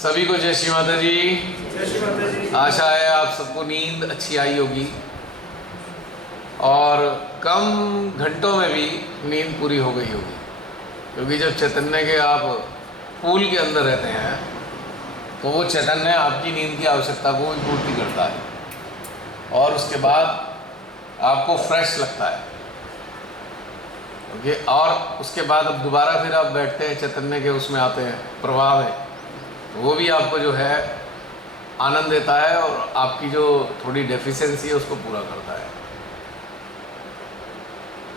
सभी को जय श्री माता जी। जय श्री माता जी। आशा है आप सबको नींद अच्छी आई होगी और कम घंटों में भी नींद पूरी हो गई होगी, क्योंकि जब चैतन्य के आप पूल के अंदर रहते हैं तो वो चैतन्य आपकी नींद की आवश्यकता को भी पूर्ति करता है और उसके बाद आपको फ्रेश लगता है। ओके, और उसके बाद अब दोबारा फिर आप बैठते हैं, चैतन्य के उसमें आते हैं, प्रभाव है, तो वो भी आपको जो है आनंद देता है और आपकी जो थोड़ी डेफिशिएंसी है उसको पूरा करता है।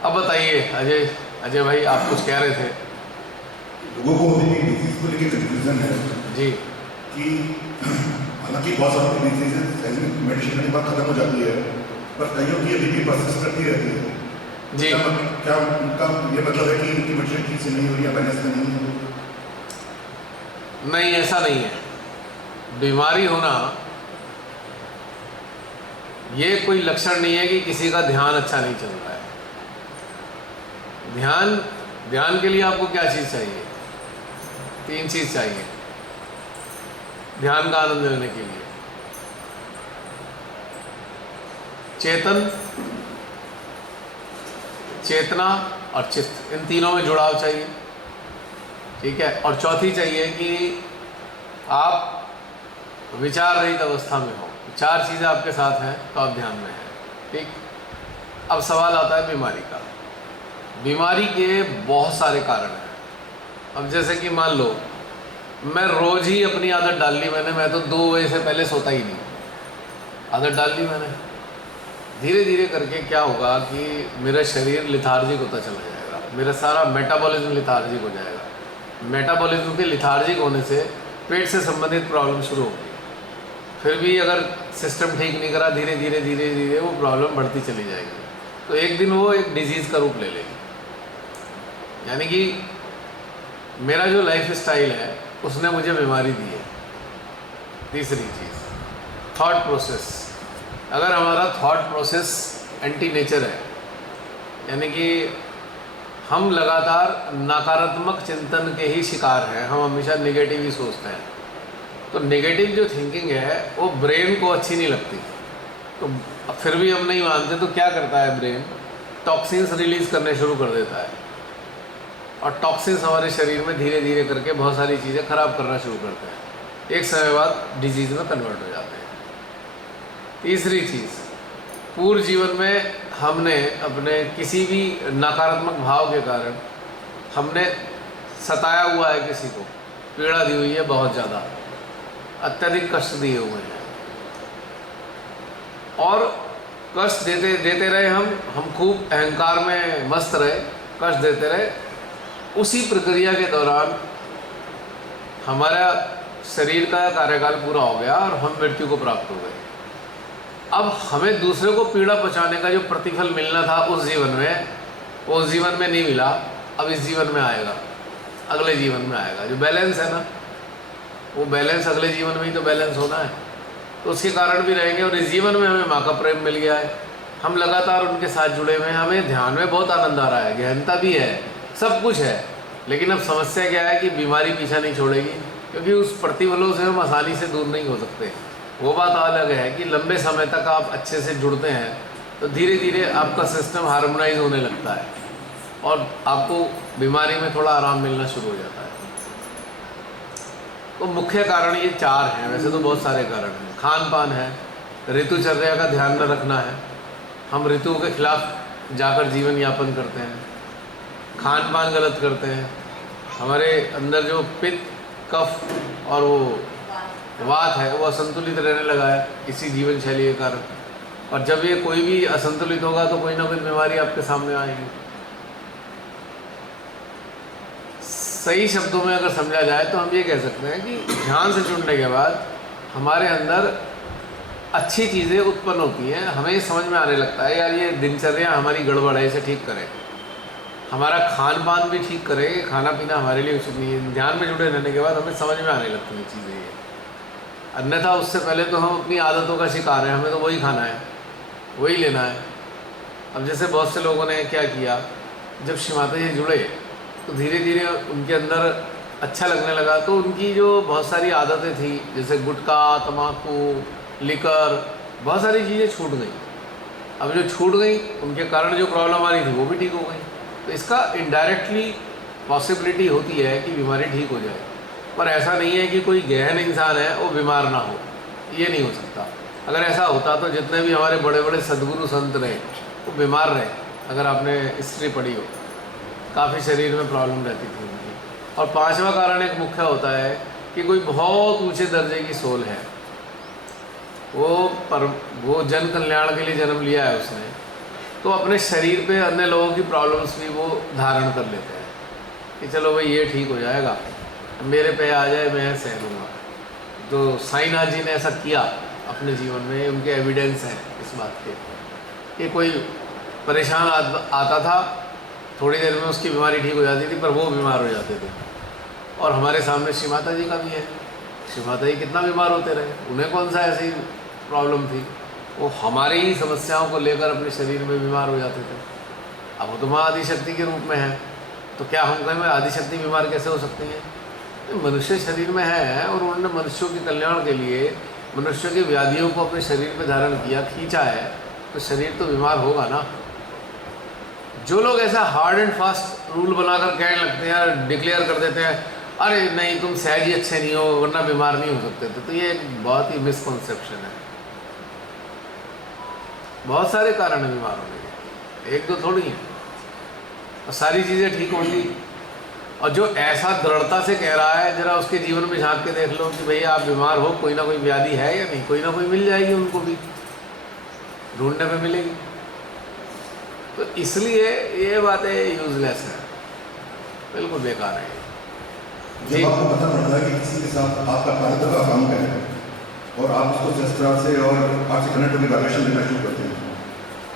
अब बताइए अजय भाई, आप कुछ कह रहे थे। लोगों को होने की डिजीज को लेकर कंफ्यूजन है जी कि हालांकि बहुत सारी डिजीज मेडिसिन के बाद खत्म हो जाती है, पर कईयों की अभी भी परसिस्ट करती रहती है। जी, क्या उनका ये मतलब है कि इनकी मेडिसिन ठीक से नहीं हो रही है, बैलेंस में नहीं हो? नहीं, ऐसा नहीं है। बीमारी होना ये कोई लक्षण नहीं है कि किसी का ध्यान अच्छा नहीं चल रहा है। ध्यान के लिए आपको क्या चीज़ चाहिए? 3 चीज़ चाहिए ध्यान का आनंद लेने के लिए। चेतना और चित्त, इन तीनों में जुड़ाव चाहिए, ठीक है। और चौथी चाहिए कि आप विचार रहित अवस्था में हो। 4 चीज़ें आपके साथ हैं तो आप ध्यान में हैं, ठीक। अब सवाल आता है बीमारी का। बीमारी के बहुत सारे कारण हैं। अब जैसे कि मान लो मैं रोज़ ही अपनी आदत डाल ली मैं तो 2 बजे से पहले सोता ही नहीं, आदत डाल ली मैंने। धीरे धीरे करके क्या होगा कि मेरा शरीर लिथार्जिक होता चला जाएगा, मेरा सारा मेटाबॉलिज्म लिथार्जिक हो जाएगा। मेटाबॉलिज्म के लिथार्जिक होने से पेट से संबंधित प्रॉब्लम शुरू होगी। फिर भी अगर सिस्टम ठीक नहीं करा, धीरे धीरे वो प्रॉब्लम बढ़ती चली जाएगी, तो एक दिन वो एक डिजीज़ का रूप ले लेगी। यानी कि मेरा जो लाइफ स्टाइल है उसने मुझे बीमारी दी है। तीसरी चीज़, थॉट प्रोसेस। अगर हमारा थॉट प्रोसेस एंटी नेचर है, यानी कि हम लगातार नकारात्मक चिंतन के ही शिकार हैं, हम हमेशा नेगेटिव ही सोचते हैं, तो नेगेटिव जो थिंकिंग है वो ब्रेन को अच्छी नहीं लगती। तो फिर भी हम नहीं मानते तो क्या करता है ब्रेन? टॉक्सिन्स रिलीज़ करने शुरू कर देता है और टॉक्सिन्स हमारे शरीर में धीरे धीरे करके बहुत सारी चीज़ें ख़राब करना शुरू करते हैं। एक समय बाद डिजीज़ में कन्वर्ट हो जाते हैं। तीसरी चीज़, पूर्व जीवन में हमने अपने किसी भी नकारात्मक भाव के कारण हमने सताया हुआ है, किसी को पीड़ा दी हुई है, बहुत ज़्यादा अत्यधिक कष्ट दिए हुए हैं और कष्ट देते रहे हम खूब अहंकार में मस्त रहे, कष्ट देते रहे। उसी प्रक्रिया के दौरान हमारा शरीर का कार्यकाल पूरा हो गया और हम मृत्यु को प्राप्त हो गए। अब हमें दूसरे को पीड़ा पहुंचाने का जो प्रतिफल मिलना था उस जीवन में नहीं मिला। अब इस जीवन में आएगा, अगले जीवन में आएगा। जो बैलेंस है ना, वो बैलेंस अगले जीवन में ही तो बैलेंस होना है, तो उसके कारण भी रहेंगे। और इस जीवन में हमें माँ का प्रेम मिल गया है, हम लगातार उनके साथ जुड़े हुए हैं, हमें ध्यान में बहुत आनंद आ रहा है, गहनता भी है, सब कुछ है। लेकिन अब समस्या क्या है कि बीमारी पीछा नहीं छोड़ेगी, क्योंकि उस प्रतिफलों से हम आसानी से दूर नहीं हो सकते। वो बात अलग है कि लंबे समय तक आप अच्छे से जुड़ते हैं तो धीरे धीरे आपका सिस्टम हार्मोनाइज होने लगता है और आपको बीमारी में थोड़ा आराम मिलना शुरू हो जाता है। तो मुख्य कारण ये 4 हैं, वैसे तो बहुत सारे कारण हैं। खान पान है, ऋतुचर्या का ध्यान न रखना है, हम ऋतुओं के खिलाफ जाकर जीवन यापन करते हैं, खान पान गलत करते हैं, हमारे अंदर जो पित्त, कफ और वो वात है वो असंतुलित रहने लगा है इसी जीवन शैली के कारण। और जब ये कोई भी असंतुलित होगा तो कोई ना कोई बीमारी आपके सामने आएगी। सही शब्दों में अगर समझा जाए तो हम ये कह सकते हैं कि ध्यान से जुड़ने के बाद हमारे अंदर अच्छी चीज़ें उत्पन्न होती हैं। हमें समझ में आने लगता है यार ये दिनचर्या हमारी गड़बड़ है, इसे ठीक करें। हमारा खान पान भी ठीक करें, खाना पीना हमारे लिए उचित नहीं है। ध्यान में जुड़े रहने के बाद हमें समझ में आने लगती हैं चीज़ें। अन्यथा उससे पहले तो हम अपनी आदतों का शिकार हैं, हमें तो वही खाना है, वही लेना है। अब जैसे बहुत से लोगों ने क्या किया, जब श्री माता जी जुड़े तो धीरे धीरे उनके अंदर अच्छा लगने लगा। तो उनकी जो बहुत सारी आदतें थी, जैसे गुटखा, तम्बाकू, लिकर, बहुत सारी चीज़ें छूट गई। अब जो छूट गई उनके कारण जो प्रॉब्लम आ रही थी वो भी ठीक हो गई। तो इसका इनडायरेक्टली पॉसिबिलिटी होती है कि बीमारी ठीक हो जाए, पर ऐसा नहीं है कि कोई गहन इंसान है वो बीमार ना हो, ये नहीं हो सकता। अगर ऐसा होता तो जितने भी हमारे बड़े बड़े सद्गुरु संत रहे वो बीमार रहे। अगर आपने हिस्ट्री पढ़ी हो, काफ़ी शरीर में प्रॉब्लम रहती थी उनकी। और पांचवा कारण एक मुख्य होता है कि कोई बहुत ऊंचे दर्जे की सोल है, वो जन कल्याण के लिए जन्म लिया है उसने, तो अपने शरीर पे अन्य लोगों की प्रॉब्लम्स भी वो धारण कर लेते हैं कि चलो भाई ये ठीक हो जाएगा, मेरे पे आ जाए मैं सह लूँगा। तो साईनाथ जी ने ऐसा किया अपने जीवन में, उनके एविडेंस हैं इस बात के कि कोई परेशान आता था, थोड़ी देर में उसकी बीमारी ठीक हो जाती थी, पर वो बीमार हो जाते थे। और हमारे सामने श्री माता जी का भी है, श्री माता जी कितना बीमार होते रहे, उन्हें कौन सा ऐसी प्रॉब्लम थी, वो हमारी ही समस्याओं को लेकर अपने शरीर में बीमार हो जाते थे। अब वो तो माँ आदिशक्ति के रूप में है, तो क्या हम कहें आदिशक्ति बीमार कैसे हो सकती है? मनुष्य शरीर में है और उन्होंने मनुष्यों के कल्याण के लिए मनुष्य की व्याधियों को अपने शरीर में धारण किया, खींचा है, तो शरीर तो बीमार होगा ना। जो लोग ऐसा हार्ड एंड फास्ट रूल बनाकर कहने लगते हैं, डिक्लेयर कर देते हैं, अरे नहीं तुम सहज ही अच्छे नहीं हो वरना बीमार नहीं हो सकते थे, तो ये एक बहुत ही मिसकॉन्सेप्शन है। बहुत सारे कारण है बीमार होने के, एक दो थोड़ी है, और सारी चीज़ें ठीक होंगी। और जो ऐसा दृढ़ता से कह रहा है, जरा उसके जीवन में झांक के देख लो कि भैया आप बीमार हो, कोई ना कोई व्याधि है या नहीं, कोई ना कोई मिल जाएगी, उनको भी ढूंढने में मिलेगी। तो इसलिए ये बातें यूजलेस है, बिल्कुल बेकार है। जब आपको पता पड़ता है कि किसी के साथ आपका पार्टनर का काम है और आप उसको जिस तरह से और आपसे कनेक्ट होकर रिलेशन लेना शुरू करते हैं,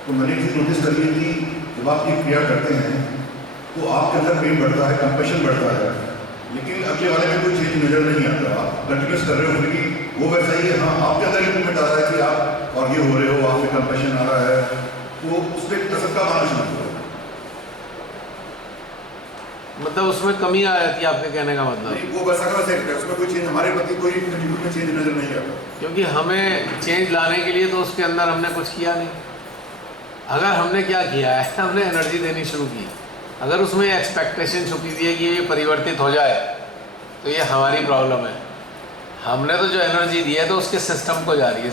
तो मैंने एक चीज़ नोटिस करी है कि जब आप ये क्रिया करते हैं तो आपके अंदर प्रेम बढ़ता है, कंपैशन बढ़ता है, लेकिन अगले वाले में कोई चीज़ नजर नहीं आता। आप कंटिन्यूस कर रहे हो लेकिन वो वैसा ही है, हाँ आपके अंदर इम्प्रूवमेंट आ रहा है कि आप और ये हो रहे हो, आप में कंपैशन आ रहा है, तो उस पर तसक्का आना शुरू हो। मतलब उसमें कमी आ जाती है, आपके कहने का मतलब? नहीं, वो वैसा का वैसे है, उसमें कोई चेंज हमारे प्रति कोई एटीट्यूड में चेंज नजर नहीं आता, क्योंकि हमें चेंज लाने के लिए तो उसके अंदर हमने कुछ किया नहीं। अगर हमने क्या किया है, हमने एनर्जी देनी शुरू की, अगर उसमें एक्सपेक्टेशन छुपी हुई है कि ये परिवर्तित हो जाए, तो ये हमारी प्रॉब्लम है। हमने तो जो एनर्जी दी है तो उसके सिस्टम को जा रही है,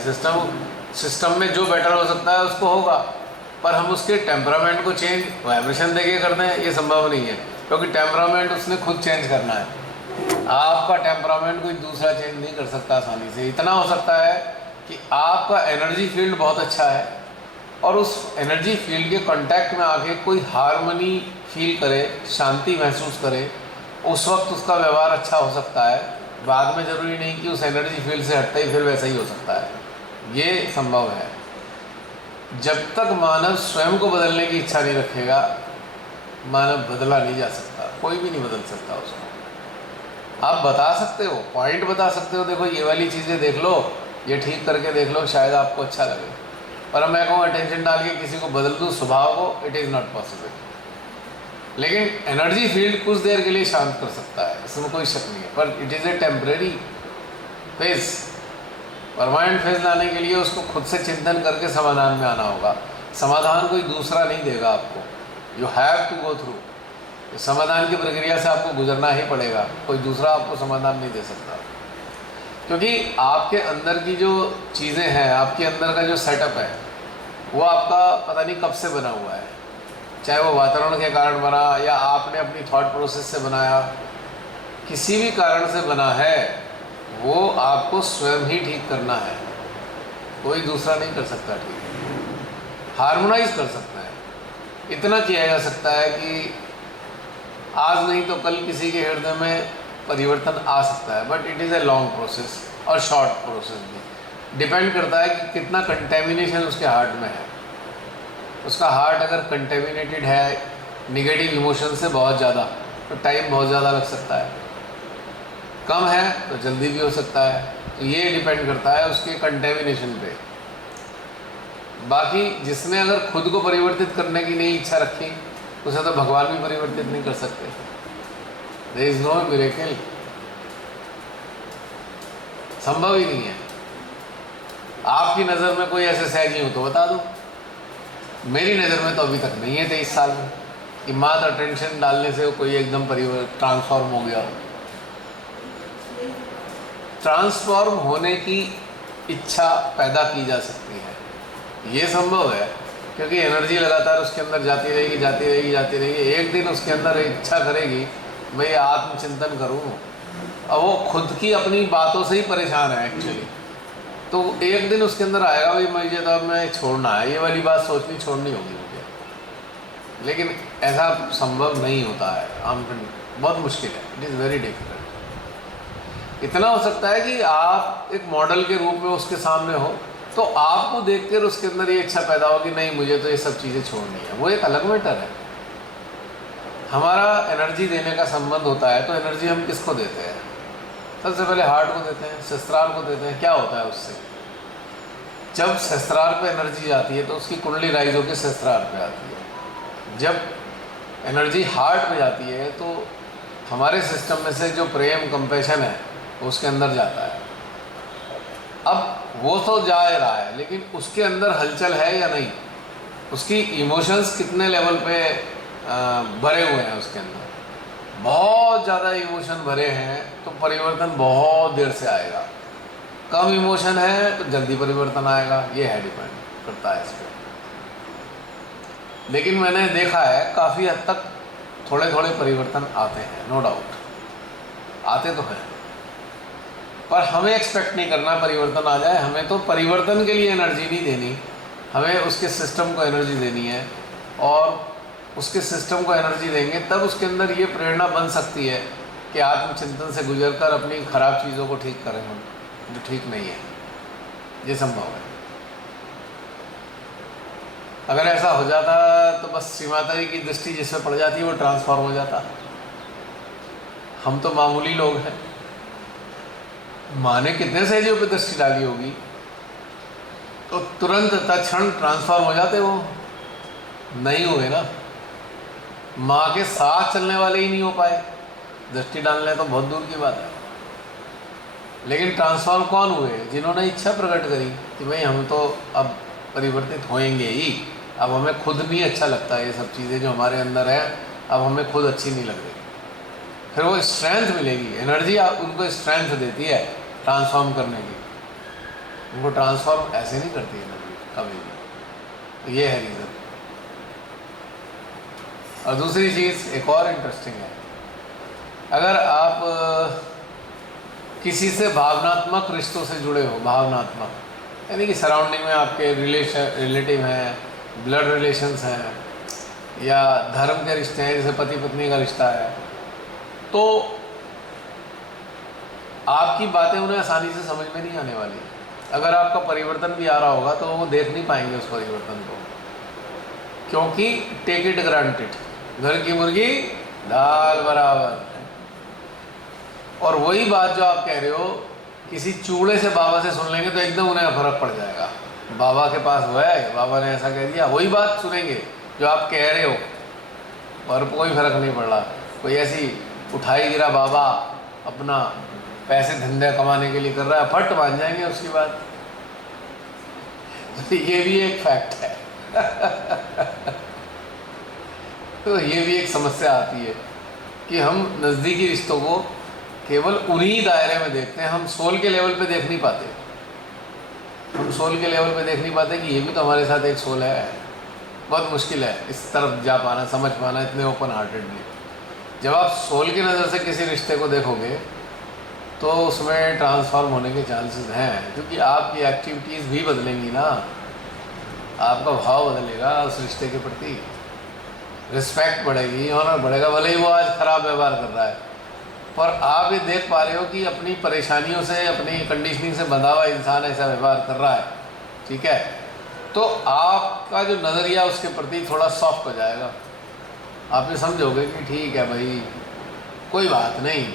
सिस्टम में जो बेटर हो सकता है उसको होगा, पर हम उसके टेम्परामेंट को चेंज वाइब्रेशन देके करते हैं, ये संभव नहीं है, क्योंकि टेम्परामेंट उसने खुद चेंज करना है। आपका टेम्परामेंट कोई दूसरा चेंज नहीं कर सकता आसानी से। इतना हो सकता है कि आपका एनर्जी फील्ड बहुत अच्छा है और उस एनर्जी फील्ड के कांटेक्ट में आके कोई हार्मनी फील करे, शांति महसूस करे, उस वक्त उसका व्यवहार अच्छा हो सकता है। बाद में ज़रूरी नहीं कि उस एनर्जी फील्ड से हटते ही फिर वैसा ही हो सकता है, ये संभव है। जब तक मानव स्वयं को बदलने की इच्छा नहीं रखेगा, मानव बदला नहीं जा सकता, कोई भी नहीं बदल सकता उसको। आप बता सकते हो, पॉइंट बता सकते हो, देखो ये वाली चीज़ें देख लो, ये ठीक करके देख लो, शायद आपको अच्छा लगे, पर मैं कहूँ अटेंशन डाल के किसी को बदल दूँ स्वभाव को, इट इज़ नॉट पॉसिबल। लेकिन एनर्जी फील्ड कुछ देर के लिए शांत कर सकता है, इसमें कोई शक नहीं है, पर it is a temporary phase. Permanent phase लाने के लिए उसको खुद से चिंतन करके समाधान में आना होगा। समाधान कोई दूसरा नहीं देगा आपको, you have to go through. समाधान की प्रक्रिया से आपको गुजरना ही पड़ेगा, कोई दूसरा आपको समाधान नहीं दे सकता, क्योंकि आपके अंदर की जो चीज़ें हैं, आपके अंदर का जो सेटअप है, वो आपका पता नहीं कब से बना हुआ है, चाहे वो वातावरण के कारण बना या आपने अपनी थॉट प्रोसेस से बनाया, किसी भी कारण से बना है, वो आपको स्वयं ही ठीक करना है, कोई दूसरा नहीं कर सकता ठीक। हार्मोनाइज कर सकता है, इतना किया जा सकता है कि आज नहीं तो कल किसी के हृदय में परिवर्तन आ सकता है, but it is a long process और शॉर्ट प्रोसेस भी। डिपेंड करता है कि कितना कंटेमिनेशन उसके हार्ट में है। उसका हार्ट अगर कंटेमिनेटेड है निगेटिव इमोशन से बहुत ज़्यादा, तो टाइम बहुत ज़्यादा लग सकता है, कम है तो जल्दी भी हो सकता है। तो ये डिपेंड करता है उसके कंटेमिनेशन पे। बाकी जिसने अगर खुद को परिवर्तित करने की नहीं इच्छा रखी, उसे तो भगवान भी परिवर्तित नहीं कर सकते। देयर इज नो मिरेकल, संभव ही नहीं है। आपकी नज़र में कोई ऐसे सहज हो तो बता दो, मेरी नज़र में तो अभी तक नहीं है 23 साल में कि मात्र अटेंशन डालने से कोई एकदम परिवर्तन ट्रांसफॉर्म हो गया। ट्रांसफॉर्म होने की इच्छा पैदा की जा सकती है, ये संभव है, क्योंकि एनर्जी लगातार उसके अंदर जाती रहेगी जाती रहेगी जाती रहेगी। एक दिन उसके अंदर इच्छा करेगी भाई आत्मचिंतन करूँ, अब वो खुद की अपनी बातों से ही परेशान है एक्चुअली, तो एक दिन उसके अंदर आएगा भाई मुझे तो अब मैं छोड़ना है, ये वाली बात सोचनी छोड़नी होगी मुझे। लेकिन ऐसा संभव नहीं होता है, बहुत मुश्किल है, इट इज़ वेरी डिफिकल्ट। इतना हो सकता है कि आप एक मॉडल के रूप में उसके सामने हो तो आपको देखकर उसके अंदर ये इच्छा पैदा हो कि नहीं मुझे तो ये सब चीज़ें छोड़नी है, वो एक अलग मैटर है। हमारा एनर्जी देने का संबंध होता है, तो एनर्जी हम किसको देते हैं? सबसे पहले हार्ट को देते हैं, सहस्त्रार को देते हैं। क्या होता है उससे? जब सहस्त्रार पे एनर्जी जाती है तो उसकी कुंडली राइज होकर सहस्त्रार पे आती है। जब एनर्जी हार्ट में जाती है तो हमारे सिस्टम में से जो प्रेम कंपैशन है वो उसके अंदर जाता है। अब वो तो जा रहा है, लेकिन उसके अंदर हलचल है या नहीं, उसकी इमोशंस कितने लेवल पे भरे हुए हैं उसके अंदर। बहुत ज़्यादा इमोशन भरे हैं तो परिवर्तन बहुत देर से आएगा, कम इमोशन है तो जल्दी परिवर्तन आएगा, ये है, डिपेंड करता है इस पर। लेकिन मैंने देखा है काफ़ी हद तक थोड़े थोड़े परिवर्तन आते हैं, नो डाउट आते तो हैं, पर हमें एक्सपेक्ट नहीं करना परिवर्तन आ जाए। हमें तो परिवर्तन के लिए एनर्जी नहीं देनी, हमें उसके सिस्टम को एनर्जी देनी है, और उसके सिस्टम को एनर्जी देंगे तब उसके अंदर ये प्रेरणा बन सकती है कि आत्मचिंतन से गुजरकर अपनी खराब चीज़ों को ठीक करें हम, जो ठीक नहीं है, ये संभव है। अगर ऐसा हो जाता तो बस श्री माता जी की दृष्टि जिस पे पड़ जाती है वो ट्रांसफॉर्म हो जाता। हम तो मामूली लोग हैं, माँ ने कितने सहजों पे दृष्टि डाली होगी तो तुरंत तत्क्षण ट्रांसफॉर्म हो जाते, वो नहीं हुए ना। माँ के साथ चलने वाले ही नहीं हो पाए, दृष्टि डालने तो बहुत दूर की बात है। लेकिन ट्रांसफॉर्म कौन हुए? जिन्होंने इच्छा प्रकट करी कि भाई हम तो अब परिवर्तित होएंगे ही, अब हमें खुद नहीं अच्छा लगता ये सब चीज़ें जो हमारे अंदर है, अब हमें खुद अच्छी नहीं लग रही। फिर वो स्ट्रेंथ मिलेगी, एनर्जी उनको स्ट्रेंथ देती है ट्रांसफॉर्म करने की। उनको ट्रांसफॉर्म ऐसे नहीं करती एनर्जी कभी भी, तो ये है रीज़न। और दूसरी चीज़ एक और इंटरेस्टिंग है, अगर आप किसी से भावनात्मक रिश्तों से जुड़े हो, भावनात्मक यानी कि सराउंडिंग में आपके रिलेटिव हैं, ब्लड रिलेशंस हैं, या धर्म के रिश्ते हैं, जैसे पति पत्नी का रिश्ता है, तो आपकी बातें उन्हें आसानी से समझ में नहीं आने वाली। अगर आपका परिवर्तन भी आ रहा होगा तो वो देख नहीं पाएंगे उस परिवर्तन को, क्योंकि टेक इट ग्रांटेड, घर की मुर्गी दाल बराबर। और वही बात जो आप कह रहे हो किसी चूड़े से बाबा से सुन लेंगे तो एकदम उन्हें फर्क पड़ जाएगा, बाबा के पास वो है, बाबा ने ऐसा कह दिया, वही बात सुनेंगे जो आप कह रहे हो, और कोई फर्क नहीं पड़ रहा। कोई ऐसी उठाई गिरा बाबा अपना पैसे धंधे कमाने के लिए कर रहा है, फट मान जाएंगे उसकी बात। ये भी एक फैक्ट है। तो ये भी एक समस्या आती है कि हम नज़दीकी रिश्तों को केवल उन्हीं दायरे में देखते हैं, हम सोल के लेवल पे देख नहीं पाते। हम सोल के लेवल पे देख नहीं पाते कि ये भी तो हमारे साथ एक सोल है। बहुत मुश्किल है इस तरफ जा पाना, समझ पाना इतने ओपन हार्टेडली। जब आप सोल की नज़र से किसी रिश्ते को देखोगे तो उसमें ट्रांसफॉर्म होने के चांसेस हैं, क्योंकि आपकी एक्टिविटीज़ भी बदलेंगी ना, आपका भाव बदलेगा उस रिश्ते के प्रति, रिस्पेक्ट बढ़ेगी, ऑनर बढ़ेगा। भले ही वो आज ख़राब व्यवहार कर रहा है, पर आप ये देख पा रहे हो कि अपनी परेशानियों से, अपनी कंडीशनिंग से बंधा हुआ इंसान ऐसा व्यवहार कर रहा है, ठीक है, तो आपका जो नज़रिया उसके प्रति थोड़ा सॉफ्ट हो जाएगा। आप ये समझोगे कि ठीक है भाई, कोई बात नहीं,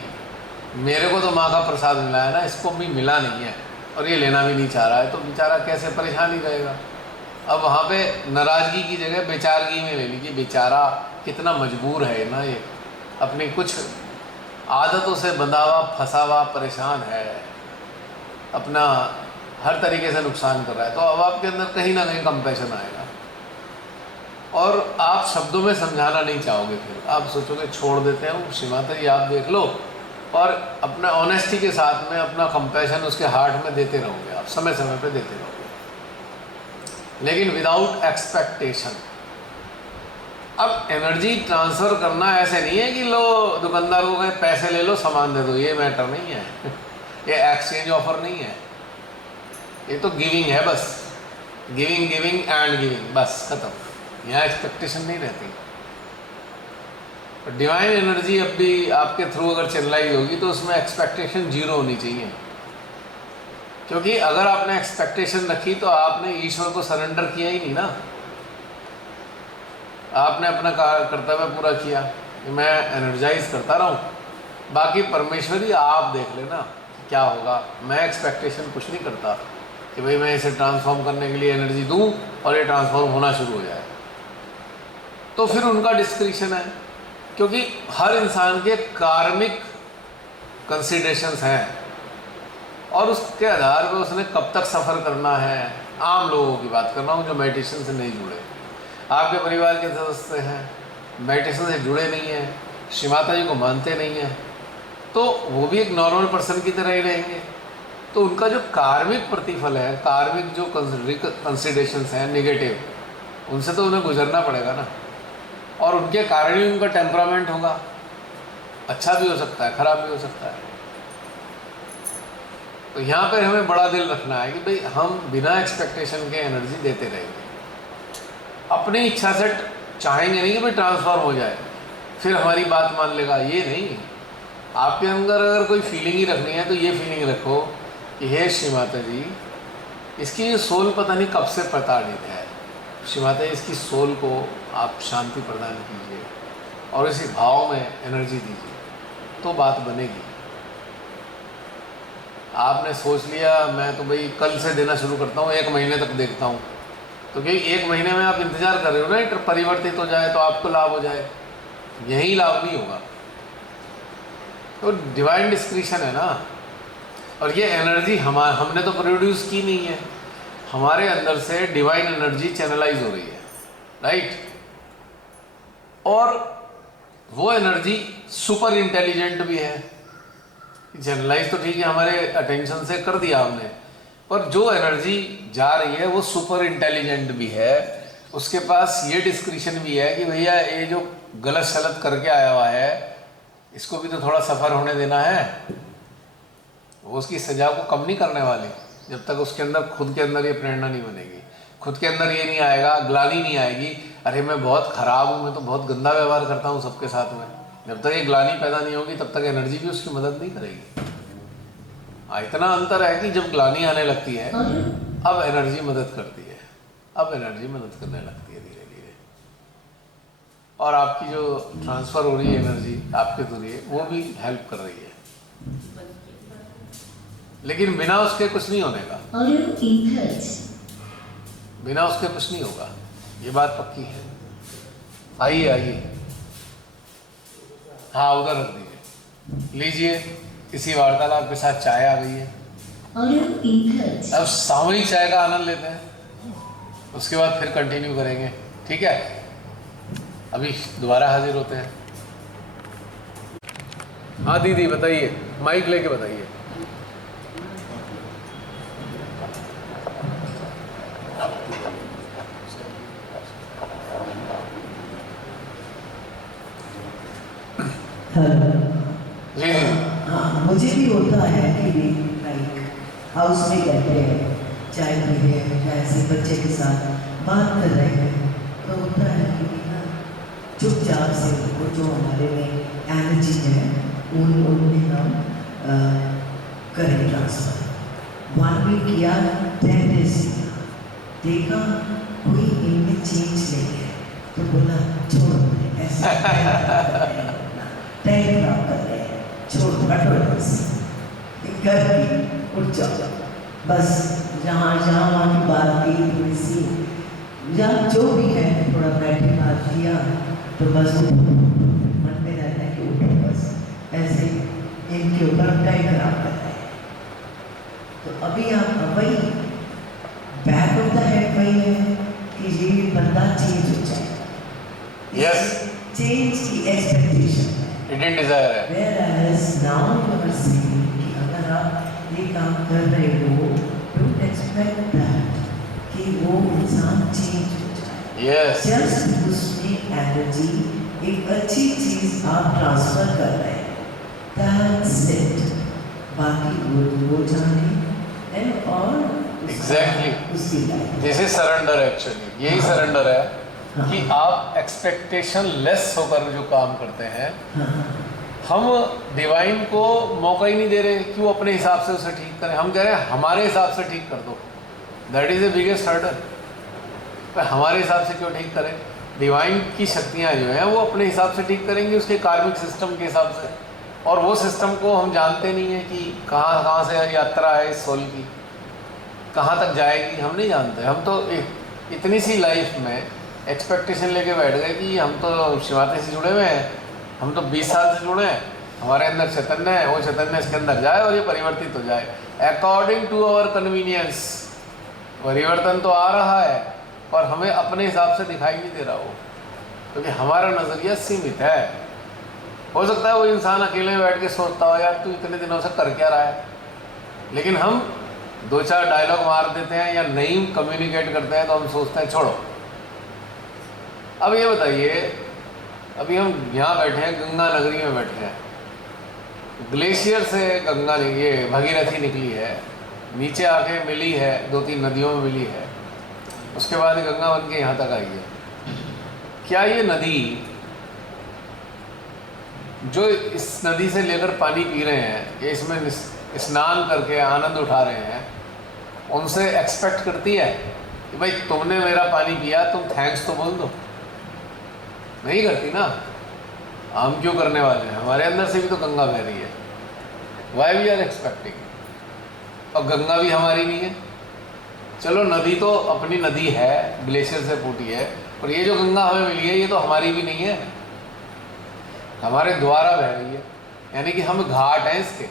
मेरे को तो माँ का प्रसाद मिला है ना, इसको भी मिला नहीं है और ये लेना भी नहीं चाह रहा है, तो बेचारा कैसे परेशान ही रहेगा। अब वहाँ पे नाराज़गी की जगह बेचारगी में ले लीजिए, बेचारा कितना मजबूर है ना ये, अपनी कुछ आदतों से बंधा हुआ, फंसा हुआ, परेशान है, अपना हर तरीके से नुकसान कर रहा है, तो अब आपके अंदर कहीं ना कहीं कंपैशन आएगा और आप शब्दों में समझाना नहीं चाहोगे। फिर आप सोचोगे छोड़ देते हैं, श्रीमाता जी आप देख लो, और अपना ऑनेस्टी के साथ में अपना कंपैशन उसके हार्ट में देते रहोगे, आप समय समय पे देते रहोगे, लेकिन विदाउट एक्सपेक्टेशन। अब एनर्जी ट्रांसफ़र करना ऐसे नहीं है कि लो दुकानदार को कहें पैसे ले लो सामान दे दो, ये मैटर नहीं है ये एक्सचेंज ऑफर नहीं है, ये तो गिविंग है बस, गिविंग गिविंग एंड गिविंग, बस खत्म। यहाँ एक्सपेक्टेशन नहीं रहती। डिवाइन एनर्जी अब भी आपके थ्रू अगर चैनलाइज होगी तो उसमें एक्सपेक्टेशन जीरो होनी चाहिए, क्योंकि अगर आपने एक्सपेक्टेशन रखी तो आपने ईश्वर को सरेंडर किया ही नहीं ना, आपने अपना कर्तव्य पूरा किया कि मैं एनर्जाइज करता रहूं, बाकी परमेश्वर ही आप देख लेना क्या होगा। मैं एक्सपेक्टेशन कुछ नहीं करता कि भाई मैं इसे ट्रांसफॉर्म करने के लिए एनर्जी दूं और ये ट्रांसफॉर्म होना शुरू हो जाए, तो फिर उनका डिस्क्रिप्शन है, क्योंकि हर इंसान के कार्मिक कंसिडरेशंस हैं और उसके आधार पर उसने कब तक सफ़र करना है। आम लोगों की बात कर रहा हूँ जो मेडिटेशन से नहीं जुड़े, आपके परिवार के सदस्य हैं मेडिटेशन से जुड़े नहीं हैं, श्रीमाता जी को मानते नहीं हैं, तो वो भी एक नॉर्मल पर्सन की तरह ही रहेंगे। तो उनका जो कार्मिक प्रतिफल है, कार्मिक जो कंसिडरेशंस हैं नेगेटिव, उनसे तो उन्हें गुजरना पड़ेगा ना, और उनके कारण ही उनका टेम्परामेंट होगा, अच्छा भी हो सकता है खराब भी हो सकता है। तो यहाँ पे हमें बड़ा दिल रखना है कि भाई हम बिना एक्सपेक्टेशन के एनर्जी देते रहेंगे, अपनी इच्छा से चाहेंगे नहीं कि भाई ट्रांसफॉर्म हो जाए फिर हमारी बात मान लेगा, ये नहीं। आपके अंदर अगर कोई फीलिंग ही रखनी है तो ये फीलिंग रखो कि हे श्री माता जी, इसकी सोल पता नहीं कब से प्रताड़ित है, श्री माता जी इसकी सोल को आप शांति प्रदान कीजिए और इसी भाव में एनर्जी दीजिए, तो बात बनेगी। आपने सोच लिया मैं तो भाई कल से देना शुरू करता हूँ, 1 महीने तक देखता हूँ, तो क्योंकि 1 महीने में आप इंतज़ार कर रहे हो ना परिवर्तित हो जाए तो आपको लाभ हो जाए, यही लाभ नहीं होगा। तो डिवाइन डिस्क्रिप्शन है ना, और ये एनर्जी हमने तो प्रोड्यूस की नहीं है, हमारे अंदर से डिवाइन एनर्जी चैनलाइज हो रही है, राइट। और वो एनर्जी सुपर इंटेलिजेंट भी है, चैनलाइज तो ठीक है हमारे अटेंशन से कर दिया हमने, पर जो एनर्जी जा रही है वो सुपर इंटेलिजेंट भी है, उसके पास ये डिस्क्रिप्शन भी है कि भैया ये जो गलत सलत करके आया हुआ है इसको भी तो थोड़ा सफ़र होने देना है, वो उसकी सज़ा को कम नहीं करने वाली जब तक उसके अंदर खुद के अंदर ये प्रेरणा नहीं बनेगी, खुद के अंदर ये नहीं आएगा, ग्लानि नहीं आएगी, अरे मैं बहुत ख़राब हूँ, मैं तो बहुत गंदा व्यवहार करता हूँ सबके साथ में। जब तक ये ग्लानि पैदा नहीं होगी तब तक एनर्जी भी उसकी मदद नहीं करेगी। इतना अंतर है कि जब ग्लानि आने लगती है अब एनर्जी मदद करती है, अब एनर्जी मदद करने लगती है धीरे धीरे, और आपकी जो ट्रांसफ़र हो रही है एनर्जी आपके जरिए वो भी हेल्प कर रही है, लेकिन बिना उसके कुछ नहीं होने का, बिना उसके कुछ नहीं होगा, ये बात पक्की है। आइए आइए, हाँ उधर रख दीजिए, लीजिए, इसी वार्तालाप के साथ चाय आ गई है, अब सामूहिक चाय का आनंद लेते हैं, उसके बाद फिर कंटिन्यू करेंगे, ठीक है। अभी दोबारा हाजिर होते हैं। हाँ दीदी बताइए, माइक लेके बताइए। जी जी। हाँ, मुझे भी होता है कि लाइक हाउस में बैठे हैं, चाय पी रहे हैं, या ऐसे बच्चे के साथ बात कर रहे हैं, तो होता है कि ना चुपचाप से वो जो हमारे में एनर्जी है उनमें हम करें ट्रांसफर। 1 वीक किया, 10 डेज देखा कोई इनमें चेंज नहीं है, तो बोला छोड़ो ऐसा टाइम खराब कर रहे हैं, छोड़ हटो बस, घर की उठ जाओ, बस जहाँ वहाँ की बात की थोड़ी सी या जो भी है थोड़ा बैठे बात किया तो बस मन में रहता है कि उठो बस, ऐसे जिनके ऊपर टाइम खराब कर रहे हैं। तो अभी आप वही बैक ऑफ द हेड वही है कि ये बंदा चेंज हो जाए। Yes. चेंज की एक्सपेक्टेशन है। हिडन डिजायर है। Whereas now you are saying कि अगर आप ये काम कर रहे हो, don't expect that कि वो इंसान चेंज हो जाए। यस Just उसमें एनर्जी एक अच्छी चीज आप ट्रांसफर कर रहे हैं। That's it. बाकी वो जाने and और Exactly. उसकी life. This is surrender actually, यही सरेंडर है कि आप एक्सपेक्टेशन लेस होकर जो काम करते हैं, हम डिवाइन को मौका ही नहीं दे रहे कि वो अपने हिसाब से उसे ठीक करें। हम कह रहे हैं हमारे हिसाब से ठीक कर दो। That is the biggest hurdle. पर हमारे हिसाब से क्यों ठीक करें? डिवाइन की शक्तियाँ जो हैं वो अपने हिसाब से ठीक करेंगी, उसके कार्मिक सिस्टम के हिसाब से। और वो सिस्टम को हम जानते नहीं हैं कि कहाँ कहाँ से यात्रा है इस सोल की, कहाँ तक जाएगी, हम नहीं जानते। हम तो इतनी सी लाइफ में एक्सपेक्टेशन लेके बैठ गए कि हम तो शिवाते से जुड़े हुए हैं, हम तो 20 साल से जुड़े हैं, हमारे अंदर चैतन्य है, वो चैतन्य इसके अंदर जाए और ये परिवर्तित हो जाए अकॉर्डिंग टू आवर कन्वीनियंस। परिवर्तन तो आ रहा है पर हमें अपने हिसाब से दिखाई नहीं दे रहा हो, क्योंकि हमारा नज़रिया सीमित है। हो सकता है वो इंसान अकेले में बैठ के सोचता हो यार तू इतने दिनों से कर क्या रहा है, लेकिन हम 2-4 डायलॉग मार देते हैं या नहीं कम्युनिकेट करते हैं तो हम सोचते हैं छोड़ो। अब ये बताइए, अभी हम यहाँ बैठे हैं, गंगा नगरी में बैठे हैं, ग्लेशियर से गंगा ये भगीरथी निकली है, नीचे आके मिली है, 2-3 नदियों में मिली है, उसके बाद गंगा बन के यहाँ तक आई है। क्या ये नदी जो इस नदी से लेकर पानी पी रहे हैं, ये इसमें स्नान करके आनंद उठा रहे हैं, उनसे एक्सपेक्ट करती है कि भाई तुमने मेरा पानी पिया, तुम थैंक्स तो बोल दो? नहीं करती ना। हम क्यों करने वाले हैं? हमारे अंदर से भी तो गंगा बह रही है। Why we are expecting? और गंगा भी हमारी नहीं है। चलो नदी तो अपनी नदी है, ग्लेशियर से फूटी है, पर ये जो गंगा हमें मिली है ये तो हमारी भी नहीं है, हमारे द्वारा बह रही है। यानी कि हम घाट हैं इसके,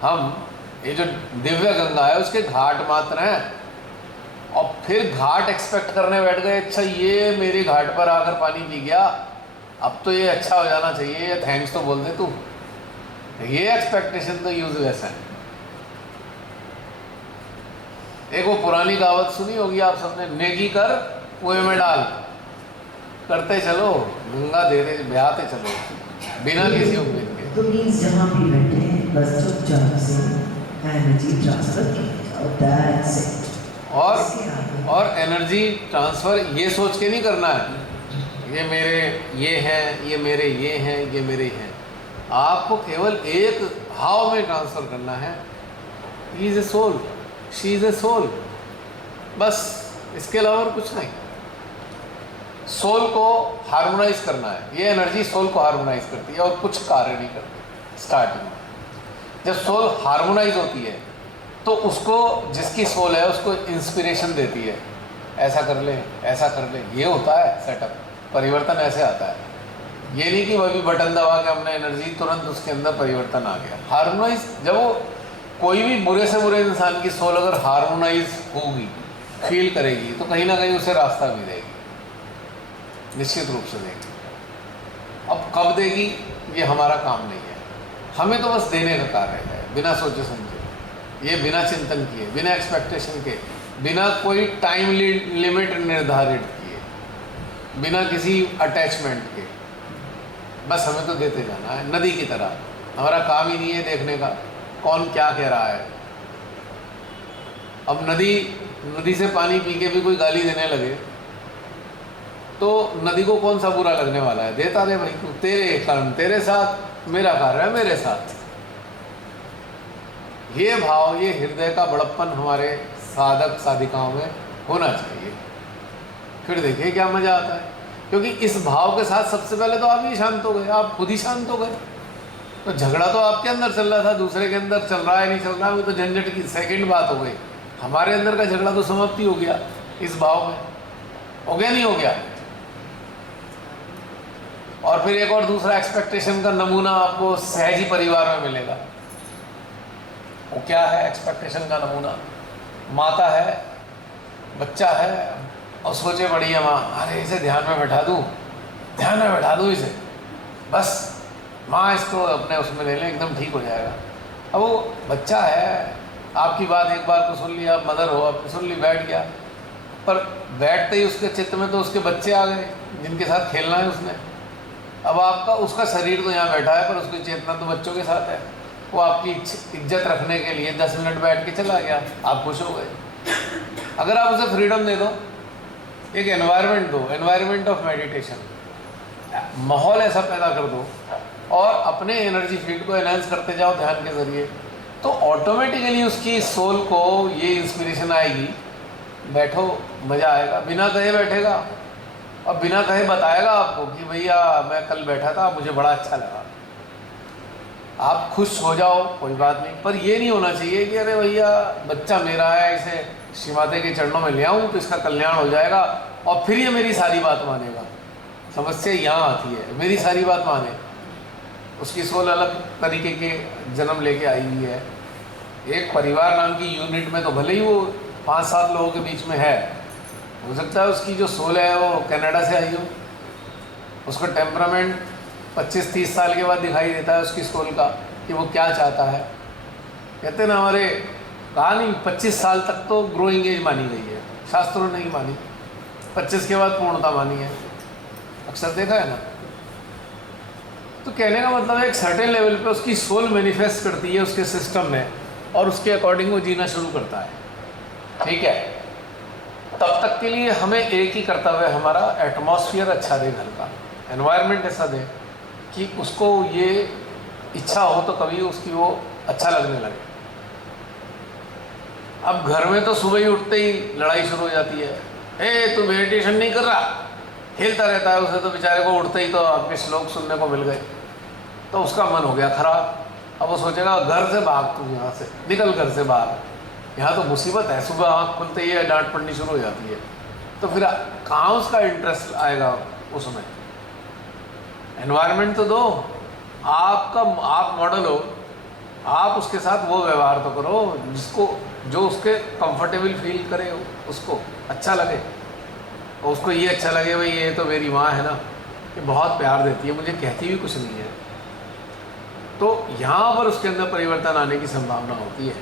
हम ये जो दिव्य गंगा है उसके घाट मात्र हैं। और फिर घाट एक्सपेक्ट करने बैठ गए, अच्छा ये मेरे घाट पर आकर पानी पी गया, अब तो ये अच्छा हो जाना चाहिए, ये थैंक्स तो बोल दे तू। ये एक्सपेक्टेशन तो यूजलेस है। एक वो पुरानी कहावत सुनी होगी आप सबने, नेकी कर कुएं में डाल। करते चलो, गंगा दे दे बहाते चलो बिना किसी उम्मीद के। तो मीन्स जहाँ भी बैठे हैं बस चुपचाप से एनर्जी ट्रांसफर की जाओ, दैट्स इट। और एनर्जी ट्रांसफ़र ये सोच के नहीं करना है ये मेरे ये हैं, ये मेरे ये हैं, ये मेरे हैं। आपको केवल एक भाव में ट्रांसफ़र करना है, he is a soul, she is a soul, बस इसके अलावा और कुछ नहीं। सोल को हार्मोनाइज करना है, ये एनर्जी सोल को हार्मोनाइज करती है और कुछ कार्य नहीं करती। स्टार्टिंग में जब सोल हार्मोनाइज होती है तो उसको, जिसकी सोल है उसको इंस्पिरेशन देती है, ऐसा कर ले, ऐसा कर ले। ये होता है सेटअप, परिवर्तन ऐसे आता है। ये नहीं कि वही बटन दबा के हमने एनर्जी तुरंत उसके अंदर परिवर्तन आ गया। हार्मोनाइज, जब वो कोई भी बुरे से बुरे इंसान की सोल अगर हार्मोनाइज होगी, फील करेगी, तो कहीं ना कहीं उसे रास्ता भी देगी, निश्चित रूप से देगी। अब कब देगी ये हमारा काम नहीं है, हमें तो बस देने का कार्य है, बिना सोचे समझे, ये बिना चिंतन किए, बिना एक्सपेक्टेशन के, बिना कोई टाइम लिमिट निर्धारित किए, बिना किसी अटैचमेंट के, बस हमें तो देते जाना है नदी की तरह। हमारा काम ही नहीं है देखने का कौन क्या कह रहा है। अब नदी से पानी पी के भी कोई गाली देने लगे तो नदी को कौन सा बुरा लगने वाला है? देता रहे भाई, तू तेरे कर्म तेरे साथ, मेरा कार्य है मेरे साथ। ये भाव, ये हृदय का बड़प्पन हमारे साधक साधिकाओं में होना चाहिए। फिर देखिए क्या मज़ा आता है, क्योंकि इस भाव के साथ सबसे पहले तो आप ही शांत हो गए, आप खुद ही शांत हो गए। तो झगड़ा तो आपके अंदर चल रहा था, दूसरे के अंदर चल रहा है नहीं चल रहा है, वो तो झंझट की सेकंड बात हो गई। हमारे अंदर का झगड़ा तो समाप्ति हो गया इस भाव में, हो गया नहीं हो गया। और फिर एक और दूसरा एक्सपेक्टेशन का नमूना आपको सहज ही परिवार में मिलेगा। वो क्या है? एक्सपेक्टेशन का नमूना। माता है, बच्चा है और सोचे पड़ी है माँ, अरे इसे ध्यान में बैठा दूँ, ध्यान में बैठा दूँ इसे, बस माँ इसको अपने उसमें ले लें, एकदम ठीक हो जाएगा। अब वो बच्चा है, आपकी बात एक बार को सुन लिया, आप मदर हो, आपने सुन ली, बैठ गया, पर बैठते ही उसके चित्त में तो उसके बच्चे आ गए जिनके साथ खेलना है उसने। अब आपका उसका शरीर तो यहाँ बैठा है पर उसकी चेतना तो बच्चों के साथ है। वो आपकी इज्जत रखने के लिए 10 मिनट बैठ के चला गया, आप खुश हो गए। अगर आप उसे फ्रीडम दे दो, एक एनवायरनमेंट दो, एनवायरनमेंट ऑफ मेडिटेशन, माहौल ऐसा पैदा कर दो और अपने एनर्जी फील्ड को एनहांस करते जाओ ध्यान के ज़रिए, तो ऑटोमेटिकली उसकी सोल को ये इंस्पिरेशन आएगी, बैठो मज़ा आएगा, बिना कहे बैठेगा और बिना कहे बताएगा आपको कि भैया मैं कल बैठा था, मुझे बड़ा अच्छा लगा। आप खुश हो जाओ, कोई बात नहीं, पर ये नहीं होना चाहिए कि अरे भैया बच्चा मेरा है, इसे श्रीमाते के चरणों में ले आऊँ तो इसका कल्याण हो जाएगा और फिर ये मेरी सारी बात मानेगा। समस्या यहाँ आती है, मेरी सारी बात माने, उसकी सोल अलग तरीके के जन्म लेके आई हुई है। एक परिवार नाम की यूनिट में तो भले ही वो 5-7 लोगों के बीच में है, हो सकता है उसकी जो सोल है वो कनाडा से आई हो, उसका टेम्परामेंट 25-30 साल के बाद दिखाई देता है उसकी सोल का कि वो क्या चाहता है। कहते ना हमारे कहा नहीं, 25 साल तक तो ग्रोइंग एज मानी गई है, शास्त्रों ने नहीं मानी, 25 के बाद पूर्णता मानी है, अक्सर देखा है ना। तो कहने का मतलब है एक सर्टेन लेवल पे उसकी सोल मैनिफेस्ट करती है उसके सिस्टम में और उसके अकॉर्डिंग वो जीना शुरू करता है, ठीक है। तब तक के लिए हमें एक ही कर्तव्य है हमारा, एटमॉस्फेयर अच्छा दे घर का, एनवायरनमेंट ऐसा दे कि उसको ये इच्छा हो तो कभी उसकी वो अच्छा लगने लगे। अब घर में तो सुबह ही उठते ही लड़ाई शुरू हो जाती है, ए तू मेडिटेशन नहीं कर रहा, खेलता रहता है, उसे तो बेचारे को उठते ही तो आपके श्लोक सुनने को मिल गए, तो उसका मन हो गया खराब। अब वो सोचेगा घर से भाग, तू यहाँ से निकल, घर से बाहर, यहाँ तो मुसीबत है। सुबह आँख खुलते ही डांट पड़नी शुरू हो जाती है, तो फिर कहाँ उसका इंटरेस्ट आएगा उसमें। एनवायरनमेंट तो दो, आप मॉडल हो, आप उसके साथ वो व्यवहार तो करो जिसको जो उसके कंफर्टेबल फील करे, उसको अच्छा लगे और उसको ये अच्छा लगे भाई ये तो मेरी माँ है ना, ये बहुत प्यार देती है, मुझे कहती भी कुछ नहीं है। तो यहाँ पर उसके अंदर परिवर्तन आने की संभावना होती है।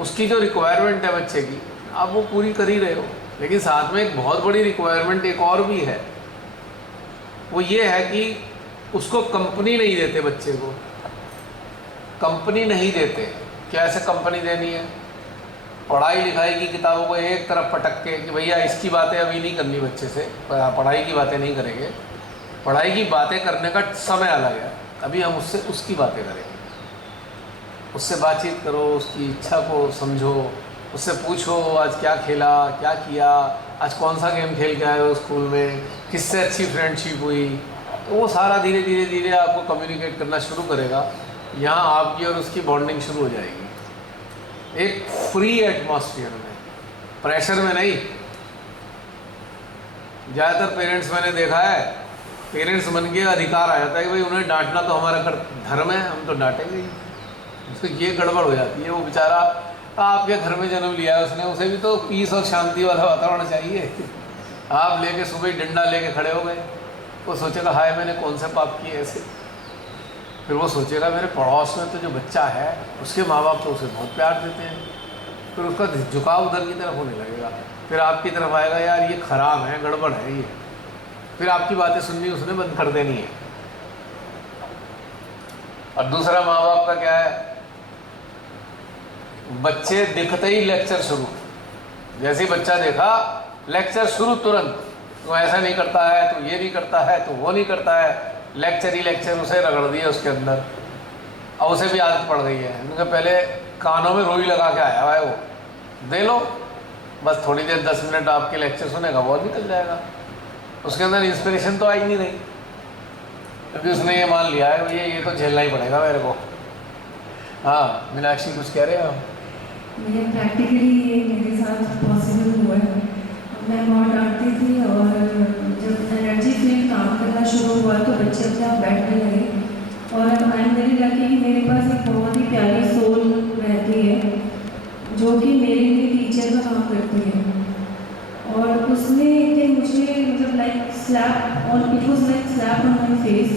उसकी जो रिक्वायरमेंट है बच्चे की, आप वो पूरी कर ही रहे हो, लेकिन साथ में एक बहुत बड़ी रिक्वायरमेंट एक और भी है, वो ये है कि उसको कंपनी नहीं देते, बच्चे को कंपनी नहीं देते। कैसे कंपनी देनी है? पढ़ाई लिखाई की किताबों को एक तरफ पटक के कि भैया इसकी बातें अभी नहीं करनी बच्चे से, पढ़ाई की बातें नहीं करेंगे, पढ़ाई की बातें करने का समय अलग है, अभी हम उससे उसकी बातें करेंगे। उससे बातचीत करो, उसकी इच्छा को समझो, उससे पूछो आज क्या खेला, क्या किया, आज कौन सा गेम खेल के आए हो स्कूल में, किससे अच्छी फ्रेंडशिप हुई, तो वो सारा धीरे धीरे धीरे आपको कम्युनिकेट करना शुरू करेगा। यहाँ आपकी और उसकी बॉन्डिंग शुरू हो जाएगी एक फ्री एटमॉस्फेयर में, प्रेशर में नहीं। ज़्यादातर पेरेंट्स मैंने देखा है, पेरेंट्स मन के अधिकार आ जाता है कि भाई उन्हें डांटना तो हमारा धर्म है, हम तो डांटेंगे ही। उसको ये गड़बड़ हो जाती है, वो बेचारा आपके घर में जन्म लिया है उसने, उसे भी तो पीस और शांति वाला वातावरण चाहिए। आप लेके सुबह ही डंडा लेके खड़े हो गए, वो सोचेगा हाय मैंने कौन से पाप किए ऐसे। फिर वो सोचेगा मेरे पड़ोस में तो जो बच्चा है उसके माँ बाप तो उसे बहुत प्यार देते हैं, फिर उसका झुकाव उधर की तरफ होने लगेगा, फिर आपकी तरफ आएगा यार ये खराब है, गड़बड़ है ये, फिर आपकी बातें सुननी उसने बंद कर देनी है। और दूसरा माँ बाप का क्या है, बच्चे दिखते ही लेक्चर शुरू, जैसे ही बच्चा देखा लेक्चर शुरू तुरंत, तो ऐसा नहीं करता है, तो ये नहीं करता है, तो वो नहीं करता है, लेक्चर ही लेक्चर उसे रगड़ दिया उसके अंदर। और उसे भी आदत पड़ गई है, क्योंकि पहले कानों में रोई लगा के आया हुआ है, वो दे लो बस थोड़ी देर 10 मिनट आपके लेक्चर सुनेगा, बहुत निकल जाएगा, उसके अंदर इंस्पिरेशन तो आई नहीं रही, क्योंकि उसने ये मान लिया है ये तो झेलना ही पड़ेगा मेरे को। हाँ मीनाक्षी कुछ कह रहे हो? ये प्रैक्टिकली ये मेरे साथ पॉसिबल हुआ है। मैं बहुत डांटती थी और जब एनर्जी फील्ड काम करना शुरू हुआ तो बच्चे अपने आप बैठने लगे। और आई एम वेरी लकी कि मेरे पास एक बहुत ही प्यारी सोल रहती है जो कि मेरे लिए टीचर का काम करती है। और उसने एक दिन मुझे मतलब like slap on, it was like slap on my face.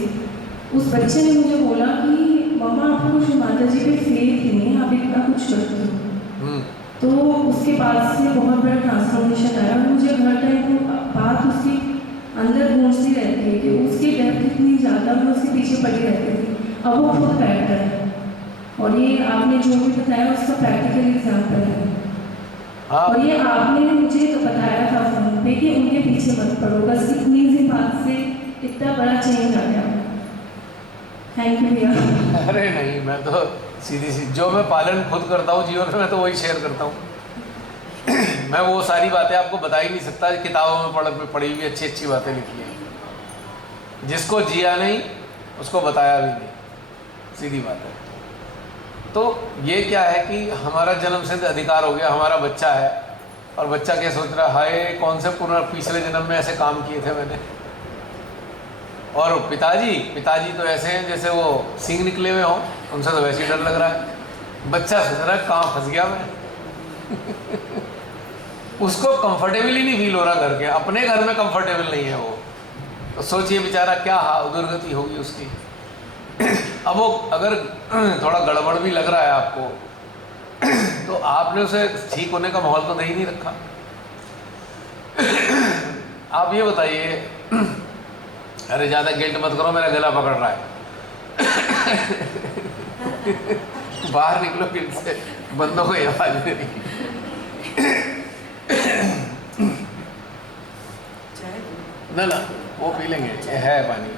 उस बच्चे ने मुझे बोला कि मामा आपको कुछ माता जी पे फेथ नहीं है, आप इतना कुछ करते हो। तो उसके बाद से बहुत बड़ा ट्रांसफॉर्मेशन आया और मुझे हर टाइम वो बात उसकी अंदर गूंजती रहती है कि उसकी डेप्थ इतनी ज़्यादा, मैं उसके पीछे पड़ी रहती थी। अब वो खुद बैठता है और ये आपने जो भी बताया उसका प्रैक्टिकल एग्जाम्पल है। हाँ। और ये आपने मुझे तो बताया था फोन पे कि उनके पीछे मत पड़ो, बस इतनी सी बात से इतना बड़ा चेंज आ गया। थैंक यू भैया। अरे नहीं, मैं तो सीधी जो मैं पालन खुद करता हूँ जीवन में, मैं तो वही शेयर करता हूँ। मैं वो सारी बातें आपको बता ही नहीं सकता, किताबों में पढ़ी हुई अच्छी अच्छी बातें लिखी हैं। जिसको जिया नहीं उसको बताया भी नहीं, सीधी बात है। तो ये क्या है कि हमारा जन्म सिद्ध अधिकार हो गया, हमारा बच्चा है और बच्चा क्या सोच रहा है, हाय कौन से पिछले जन्म में ऐसे काम किए थे मैंने। और पिताजी तो ऐसे हैं जैसे वो सींग निकले हुए हों, उनसे तो वैसे ही डर लग रहा है। बच्चा सोच रहा है कहाँ फंस गया मैं। उसको कंफर्टेबल ही नहीं फील हो रहा घर के, अपने घर में कंफर्टेबल नहीं है वो। तो सोचिए बेचारा क्या दुर्गति होगी उसकी। अब वो अगर थोड़ा गड़बड़ भी लग रहा है आपको तो आपने उसे ठीक होने का माहौल तो दे ही नहीं रखा। आप ये बताइए, अरे ज़्यादा गिल्ट मत करो, मेरा गला पकड़ रहा है। बाहर निकलो गिल्ट से, बंदों को आवाज दे रही। ना वो पी लेंगे, ये है पानी।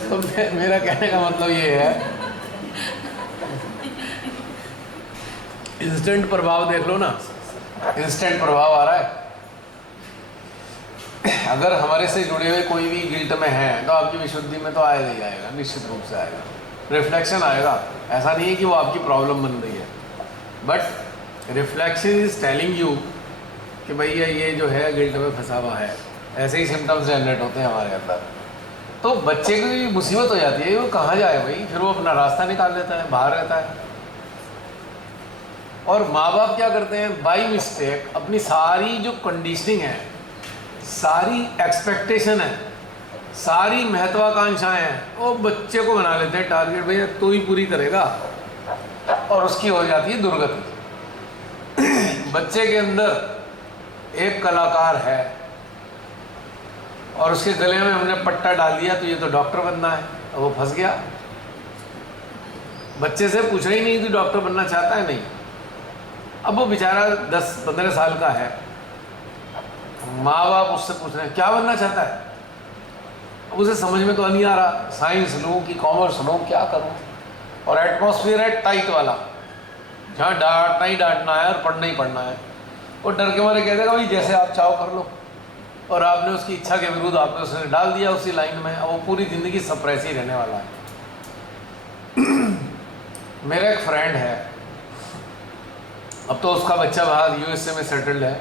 तो मेरा कहने का मतलब ये है, इंस्टेंट प्रभाव देख लो ना, इंस्टेंट प्रभाव आ रहा है। अगर हमारे से जुड़े हुए कोई भी गिल्ट में है तो आपकी विशुद्धि में तो आएगा ही आएगा, निश्चित रूप से आएगा, रिफ्लेक्शन आएगा। ऐसा नहीं है कि वो आपकी प्रॉब्लम बन रही है, but reflection is telling you कि भैया ये जो है गिल्ट में फंसा हुआ है। ऐसे ही सिम्टम्स जनरेट होते हैं हमारे अंदर। तो बच्चे की मुसीबत हो जाती है, वो कहाँ जाए भाई, फिर वो अपना रास्ता निकाल लेता है, बाहर रहता है। और माँ बाप क्या करते हैं, बाई मिस्टेक अपनी सारी जो कंडीशनिंग है, सारी एक्सपेक्टेशन है, सारी महत्वाकांक्षाएं हैं, वो बच्चे को बना लेते हैं टारगेट, भैया तू ही पूरी करेगा, और उसकी हो जाती है दुर्गति। बच्चे के अंदर एक कलाकार है और उसके गले में हमने पट्टा डाल दिया तो ये तो डॉक्टर बनना है, और वो फंस गया। बच्चे से पूछा ही नहीं कि डॉक्टर बनना चाहता है, नहीं। अब वो बेचारा 10-15 साल का है, माँ बाप उससे पूछ रहे हैं क्या बनना चाहता है। अब उसे समझ में तो नहीं आ रहा, साइंस लूँ कि कॉमर्स लूँ, क्या करूँ। और एटमॉस्फेयर है टाइट वाला, जहाँ डांटना ही डांटना है और पढ़ना ही पढ़ना है। वो डर के मारे कह देगा भाई जैसे आप चाहो कर लो, और आपने उसकी इच्छा के विरुद्ध आपने उसने डाल दिया उसी लाइन में। अब वो पूरी ज़िंदगी सप्रेस ही रहने वाला है। मेरा एक फ्रेंड है, अब तो उसका बच्चा बाहर यूएसए में सेटल्ड है,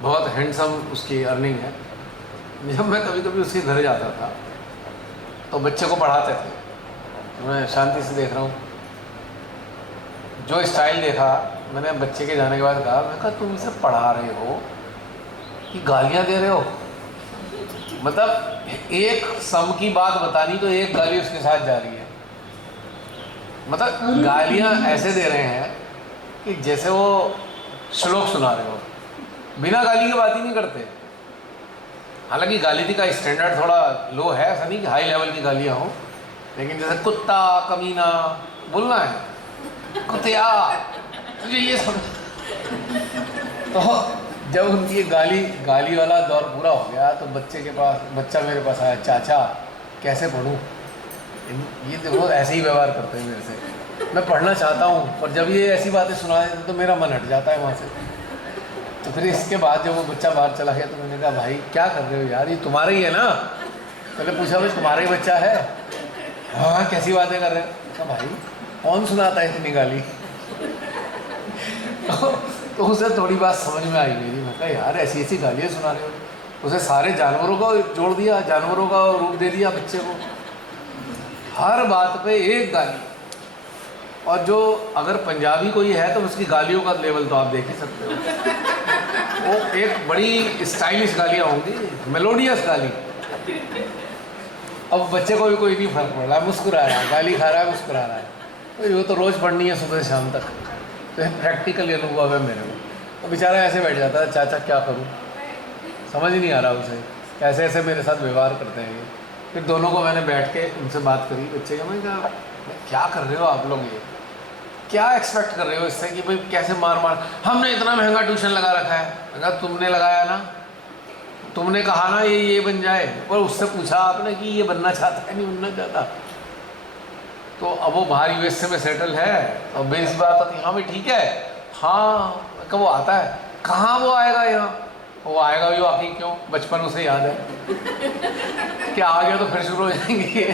बहुत हैंडसम उसकी अर्निंग है। जब मैं कभी कभी उसके घर जाता था तो बच्चे को पढ़ाते थे, तो मैं शांति से देख रहा हूँ। जो स्टाइल देखा मैंने बच्चे के जाने के बाद कहा, मैं कहा तुम इसे पढ़ा रहे हो कि गालियाँ दे रहे हो। मतलब एक सम की बात बतानी तो एक गाली उसके साथ जा रही है। मतलब गालियाँ ऐसे दे रहे हैं कि जैसे वो श्लोक सुना रहे हो, बिना गाली की बात ही नहीं करते। हालांकि गाली का स्टैंडर्ड थोड़ा लो है, ऐसा नहीं कि हाई लेवल की गालियाँ हों, लेकिन जैसे कुत्ता, कमीना बोलना है, कुतिया, तुझे ये सब। तो जब उनकी गाली वाला दौर पूरा हो गया तो बच्चा मेरे पास आया, चाचा कैसे पढ़ूं। ये देखो ऐसे ही व्यवहार करते हैं मेरे से, मैं पढ़ना चाहता हूँ पर जब ये ऐसी बातें सुना देते तो मेरा मन हट जाता है वहाँ से। तो फिर इसके बाद जब वो बच्चा बाहर चला गया तो मैंने कहा भाई क्या कर रहे हो यार, ये तुम्हारा ही है ना। पहले पूछा भाई तुम्हारा ही बच्चा है? हाँ कैसी बातें कर रहे हो। कहा भाई कौन सुनाता है इतनी गाली। तो उसे थोड़ी बात समझ में आई मेरी। मैं कहा यार ऐसी ऐसी गालियाँ सुना रहे हो। उसे सारे जानवरों का जोड़ दिया, जानवरों का रूप दे दिया बच्चे को, हर बात पे एक गाली। और जो अगर पंजाबी कोई है तो उसकी गालियों का लेवल तो आप देख ही सकते हो। वो एक बड़ी स्टाइलिश गालियाँ होंगी, मेलोडियस गाली। अब बच्चे को भी कोई नहीं फर्क पड़ रहा है, मुस्कुरा रहा है, गाली खा रहा है, मुस्कुरा रहा है। तो वो तो रोज़ पढ़नी है सुबह से शाम तक। तो प्रैक्टिकल अनुभव है मेरे को। तो बेचारा ऐसे बैठ जाता है, चाचा क्या करूँ, समझ ही नहीं आ रहा उसे, कैसे ऐसे मेरे साथ व्यवहार करते हैं। फिर दोनों को मैंने बैठ के उनसे बात करी बच्चे का। मैंने कहा क्या कर रहे हो आप लोग, ये क्या एक्सपेक्ट कर रहे हो इससे कि भाई कैसे मार मार, हमने इतना महंगा ट्यूशन लगा रखा है। अगर तुमने लगाया ना, तुमने कहा ना ये बन जाए, और उससे पूछा आपने कि ये बनना चाहता है नहीं बनना चाहता। तो अब वो बाहर यूएसए में सेटल है, और बेस बात आती हाँ भाई ठीक है, हाँ कब वो आता है, कहाँ वो आएगा यहाँ, वो आएगा भी वाकई क्यों, बचपन उसे याद है क्या आ गया तो फिर शुरू हो जाएंगे।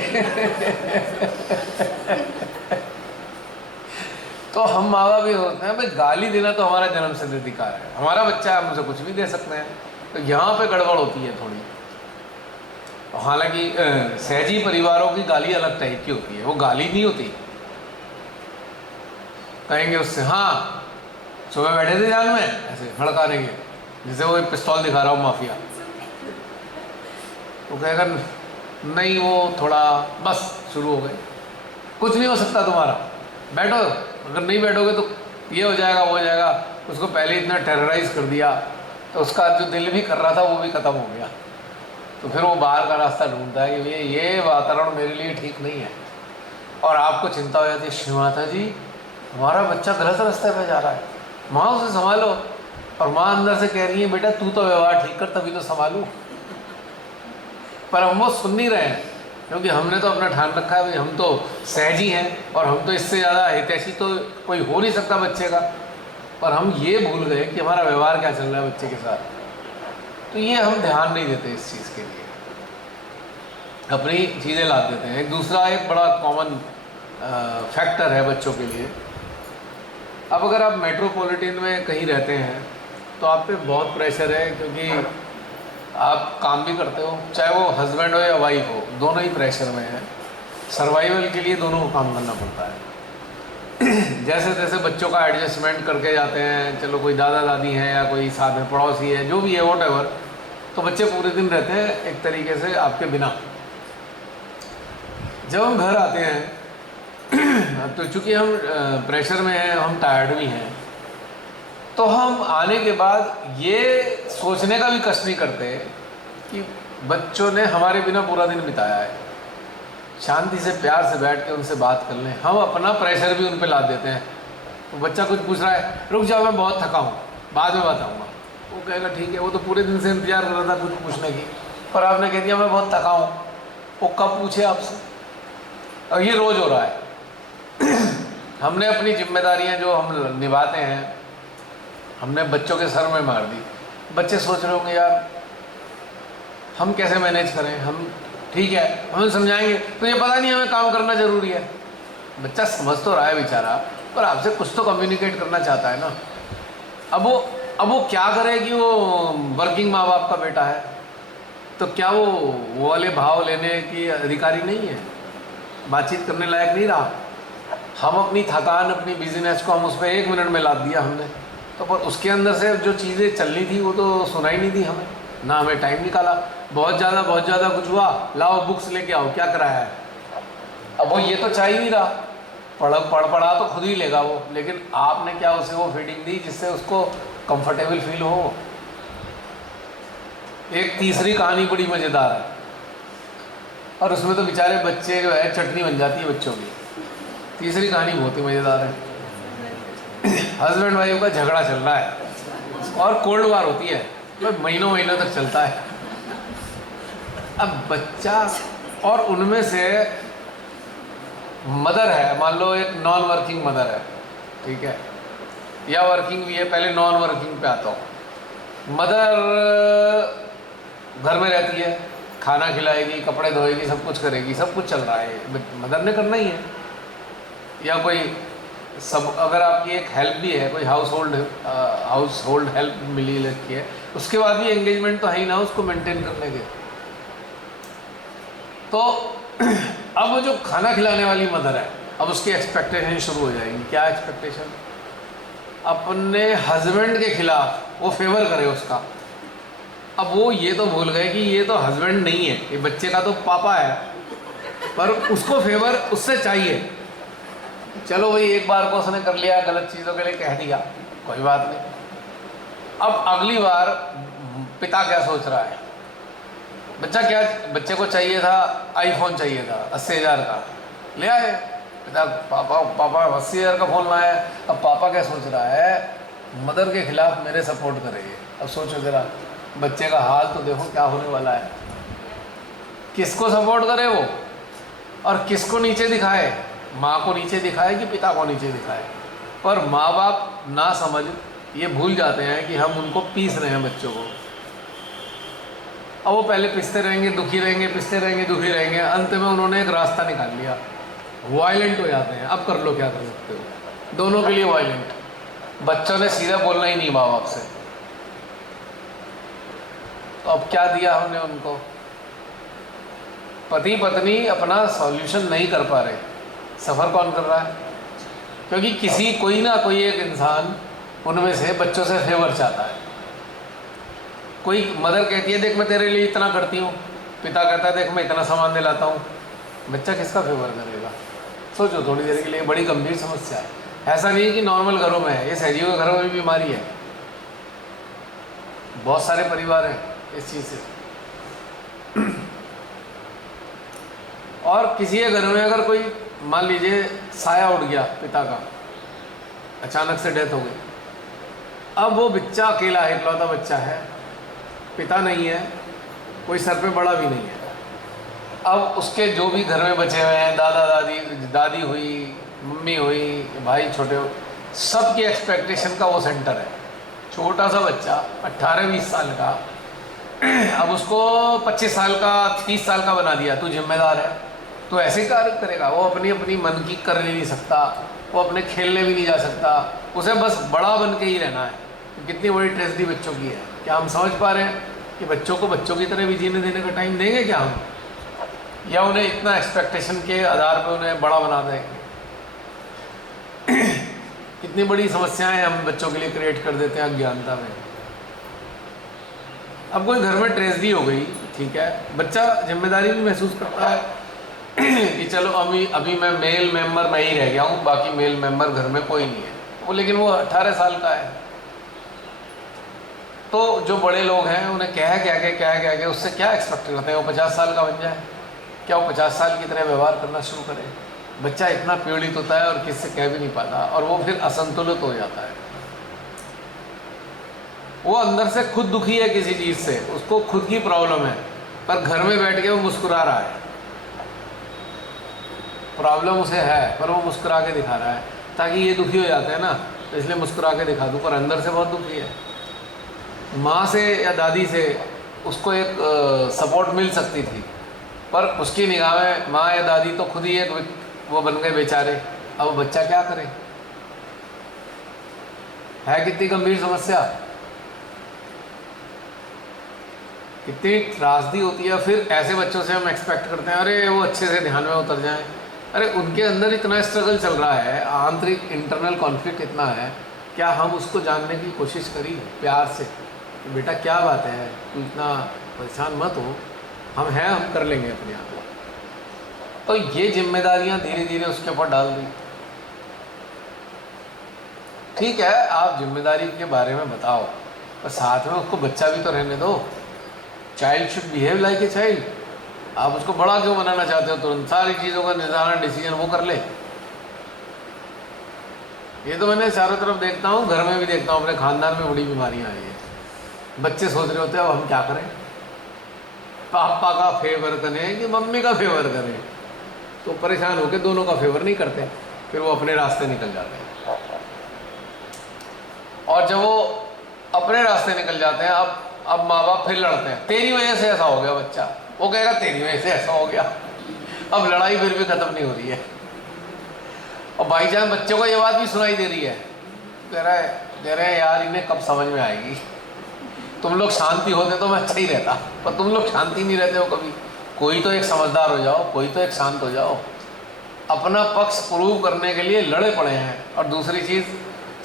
तो हम माँ बाप भी होते हैं भाई, गाली देना तो हमारा जन्म सिद्ध अधिकार है, हमारा बच्चा है, हम उसे कुछ भी दे सकते हैं। तो यहाँ पे गड़बड़ होती है थोड़ी। हालांकि सहजी परिवारों की गाली अलग टाइप की होती है, वो गाली नहीं होती। कहेंगे उससे हाँ सुबह बैठे थे जान में, ऐसे भड़का देंगे जैसे वो एक पिस्तौल दिखा रहा हूँ माफिया। तो कहेगा नहीं वो थोड़ा, बस शुरू हो गए, कुछ नहीं हो सकता तुम्हारा, बैठो, अगर नहीं बैठोगे तो ये हो जाएगा वो हो जाएगा। उसको पहले इतना टेरराइज कर दिया तो उसका जो दिल भी कर रहा था वो भी ख़त्म हो गया। तो फिर वो बाहर का रास्ता ढूंढता है कि ये वातावरण मेरे लिए ठीक नहीं है। और आपको चिंता हो जाती है, श्री माता जी हमारा बच्चा गलत रास्ते पे जा रहा है, माँ उसे संभालो। और माँ अंदर से कह रही है बेटा तू तो व्यवहार ठीक कर तभी तो संभालूं। पर हम वो सुन नहीं रहे हैं, क्योंकि हमने तो अपना ठान रखा है भाई हम तो सहजी हैं, और हम तो इससे ज़्यादा हितैषी तो कोई हो नहीं सकता बच्चे का। पर हम ये भूल गए कि हमारा व्यवहार क्या चल रहा है बच्चे के साथ। तो ये हम ध्यान नहीं देते इस चीज़ के लिए, अपनी चीज़ें ला देते हैं। एक दूसरा एक बड़ा कॉमन फैक्टर है बच्चों के लिए। अब अगर आप मेट्रोपॉलिटन में कहीं रहते हैं तो आप पे बहुत प्रेशर है, क्योंकि आप काम भी करते हो, चाहे वो हस्बैंड हो या वाइफ हो, दोनों ही प्रेशर में है। सर्वाइवल के लिए दोनों को काम करना पड़ता है। जैसे जैसे बच्चों का एडजस्टमेंट करके जाते हैं, चलो कोई दादा दादी हैं या कोई साथ में पड़ोसी है, जो भी है वॉटएवर, तो बच्चे पूरे दिन रहते हैं एक तरीके से आपके बिना। जब हम घर आते हैं तो चूँकि हम प्रेशर में हैं, हम टायर्ड भी हैं, तो हम आने के बाद ये सोचने का भी कष्ट नहीं करते कि बच्चों ने हमारे बिना पूरा दिन बिताया है। शांति से प्यार से बैठ के उनसे बात कर लें, हम अपना प्रेशर भी उन पे लाद देते हैं। तो बच्चा कुछ पूछ रहा है, रुक जाओ मैं बहुत थका हूँ बाद में बताऊँगा, वो कहेगा ठीक है, वो तो पूरे दिन से इंतजार कर रहा था कुछ पूछने की, पर आपने कह दिया मैं बहुत थका हूँ। वो कब पूछे आपसे? और ये रोज़ हो रहा है। हमने अपनी जिम्मेदारियां जो हम निभाते हैं हमने बच्चों के सर में मार दी। बच्चे सोच रहे होंगे यार हम कैसे मैनेज करें, हम ठीक है हम समझाएंगे तो ये पता नहीं हमें काम करना ज़रूरी है। बच्चा समझ तो रहा है बेचारा, पर आपसे कुछ तो कम्युनिकेट करना चाहता है ना। अब वो क्या करे कि वो वर्किंग माँ बाप का बेटा है, तो क्या वो वाले भाव लेने की अधिकारी नहीं है, बातचीत करने लायक नहीं रहा। हम अपनी थकान अपनी बिजनेस को हम उस पर 1 मिनट में लाद दिया हमने, तो पर उसके अंदर से जो चीज़ें चलनी थी वो तो सुनाई नहीं दी हमें, ना हमें टाइम निकाला। बहुत ज़्यादा कुछ हुआ, लाओ बुक्स लेके आओ, क्या कराया है। अब वो ये तो चाह ही नहीं रहा, पढ़ा तो खुद ही लेगा वो, लेकिन आपने क्या उसे वो फीडिंग दी जिससे उसको कंफर्टेबल फील हो। एक तीसरी कहानी बड़ी मज़ेदार है, और उसमें तो बेचारे बच्चे जो है चटनी बन जाती है बच्चों की। तीसरी कहानी बहुत ही मज़ेदार है। हस्बैंड वाइफ का झगड़ा चल रहा है और कोल्ड वार होती है, तो महीनों तक चलता है। अब बच्चा और उनमें से मदर है, मान लो एक नॉन वर्किंग मदर है, ठीक है, या वर्किंग भी है, पहले नॉन वर्किंग पे आता हूँ। मदर घर में रहती है, खाना खिलाएगी, कपड़े धोएगी, सब कुछ करेगी, सब कुछ चल रहा है, मदर ने करना ही है। या कोई सब अगर आपकी एक हेल्प भी है, कोई हाउस होल्ड हेल्प मिली रखी है, उसके बाद भी एंगेजमेंट तो है ही ना उसको मेंटेन करने के। तो अब वो जो खाना खिलाने वाली मदर है अब उसकी एक्सपेक्टेशन शुरू हो जाएगी। क्या एक्सपेक्टेशन? अपने हस्बैंड के खिलाफ वो फेवर करे उसका। अब वो ये तो भूल गए कि ये तो हस्बैंड नहीं है, ये बच्चे का तो पापा है, पर उसको फेवर उससे चाहिए। चलो भाई, एक बार को उसने कर लिया, गलत चीज़ों के लिए कह दिया, कोई बात नहीं। अब अगली बार पिता क्या सोच रहा है? बच्चे को चाहिए था आईफोन, चाहिए था 80,000 का, ले आए पिता। पापा 80,000 का फ़ोन लाया। अब पापा क्या सोच रहा है? मदर के खिलाफ मेरे सपोर्ट करेंगे। अब सोचो ज़रा, बच्चे का हाल तो देखो क्या होने वाला है। किसको सपोर्ट करे वो, और किसको नीचे दिखाए? माँ को नीचे दिखाए कि पिता को नीचे दिखाए? पर माँ बाप ना समझ ये भूल जाते हैं कि हम उनको पीस रहे हैं बच्चों को। अब वो पहले पिसते रहेंगे, दुखी रहेंगे, पिसते रहेंगे, दुखी रहेंगे, अंत में उन्होंने एक रास्ता निकाल लिया, वायलेंट हो जाते हैं। अब कर लो, क्या कर सकते हो? दोनों के लिए वायलेंट। बच्चों ने सीधा बोलना ही नहीं माँ बाप से, तो अब क्या दिया हमने उनको? पति पत्नी अपना सॉल्यूशन नहीं कर पा रहे, सफ़र कौन कर रहा है? क्योंकि कोई ना कोई एक इंसान उनमें से बच्चों से फेवर चाहता है। कोई मदर कहती है देख मैं तेरे लिए इतना करती हूँ, पिता कहता है देख मैं इतना सामान दिलाता हूँ। बच्चा किसका फेवर करेगा? सोचो थोड़ी देर के लिए, बड़ी गंभीर समस्या है। ऐसा नहीं है कि नॉर्मल घरों में है, ये सहजीवी के घरों में भी बीमारी है। बहुत सारे परिवार हैं इस चीज़ से। और किसी के घर में अगर कोई मान लीजिए साया उड़ गया पिता का, अचानक से डेथ हो गई, अब वो बच्चा अकेला है, इकलौता बच्चा है, पिता नहीं है, कोई सर पे बड़ा भी नहीं है। अब उसके जो भी घर में बचे हुए हैं, दादा दादी, दादी हुई, मम्मी हुई, भाई छोटे हो, सब की एक्सपेक्टेशन का वो सेंटर है। छोटा सा बच्चा 18-20 साल का, अब उसको 25 साल का 30 साल का बना दिया, तू जिम्मेदार है, तो ऐसे कार्य करेगा। वो अपनी अपनी मन की कर नहीं सकता, वो अपने खेलने भी नहीं जा सकता, उसे बस बड़ा बन के ही रहना है। कितनी बड़ी ट्रेजेडी बच्चों की है। क्या हम समझ पा रहे हैं कि बच्चों को बच्चों की तरह भी जीने देने का टाइम देंगे क्या हम, या उन्हें इतना एक्सपेक्टेशन के आधार पर उन्हें बड़ा बना देंगे? कितनी बड़ी समस्याएं हम बच्चों के लिए क्रिएट कर देते हैं अज्ञानता में। अब कोई घर में ट्रेजेडी हो गई, ठीक है, बच्चा जिम्मेदारी भी महसूस करता है कि चलो अभी मैं मेल मेंबर मैं ही रह गया हूँ, बाकी मेल मेंबर घर में कोई नहीं है, वो लेकिन वो 18 साल का है। तो जो बड़े लोग हैं उन्हें कह के उससे क्या एक्सपेक्ट करते हैं? वो 50 साल का बन जाए? क्या वो 50 साल की तरह व्यवहार करना शुरू करे? बच्चा इतना पीड़ित होता है और किससे कह भी नहीं पाता, और वो फिर असंतुलित हो जाता है। वो अंदर से खुद दुखी है किसी चीज़ से, उसको खुद की प्रॉब्लम है, पर घर में बैठ के वो मुस्कुरा रहा है। प्रॉब्लम उसे है पर वो मुस्कुरा के दिखा रहा है, ताकि ये दुखी हो जाते हैं ना, तो इसलिए मुस्कुरा के दिखा दूँ, पर अंदर से बहुत दुखी है। माँ से या दादी से उसको एक सपोर्ट मिल सकती थी, पर उसकी निगाह में माँ या दादी तो खुद ही एक वो बन गए बेचारे। अब बच्चा क्या करे? है कितनी गंभीर समस्या, कितनी त्रासदी होती है। फिर ऐसे बच्चों से हम एक्सपेक्ट करते हैं अरे वो अच्छे से ध्यान में उतर जाएं। अरे उनके अंदर इतना स्ट्रगल चल रहा है, आंतरिक इंटरनल कॉन्फ्लिक्ट इतना है, क्या हम उसको जानने की कोशिश करी प्यार से? बेटा क्या बात है, तू इतना परेशान मत हो, हम हैं, हम कर लेंगे अपने आप। तो ये जिम्मेदारियां धीरे धीरे उसके ऊपर डाल दी। ठीक है, आप जिम्मेदारी के बारे में बताओ, पर साथ में उसको बच्चा भी तो रहने दो। Child should behave like a child. आप उसको बड़ा क्यों बनाना चाहते हो? तुरंत सारी चीज़ों का निर्धारण, डिसीजन वो कर ले। ये तो मैंने चारों तरफ देखता हूँ, घर में भी देखता हूँ, अपने खानदान में बड़ी बीमारियाँ आई हैं। बच्चे सोच रहे होते हैं अब हम क्या करें, पापा का फेवर करें कि मम्मी का फेवर करें, तो परेशान होकर दोनों का फेवर नहीं करते, फिर वो अपने रास्ते निकल जाते हैं। और जब वो अपने रास्ते निकल जाते हैं, अब माँ बाप फिर लड़ते हैं, तेरी वजह से ऐसा हो गया बच्चा, वो कहेगा तेरी वजह से ऐसा हो गया। अब लड़ाई फिर भी ख़त्म नहीं हो रही है। और भाईजान बच्चों को ये बात भी सुनाई दे रही है, कह रहे हैं यार इन्हें कब समझ में आएगी, तुम लोग शांति होते तो मैं अच्छा ही रहता, पर तुम लोग शांति नहीं रहते हो कभी। कोई तो एक समझदार हो जाओ, कोई तो एक शांत हो जाओ। अपना पक्ष प्रूव करने के लिए लड़े पड़े हैं, और दूसरी चीज़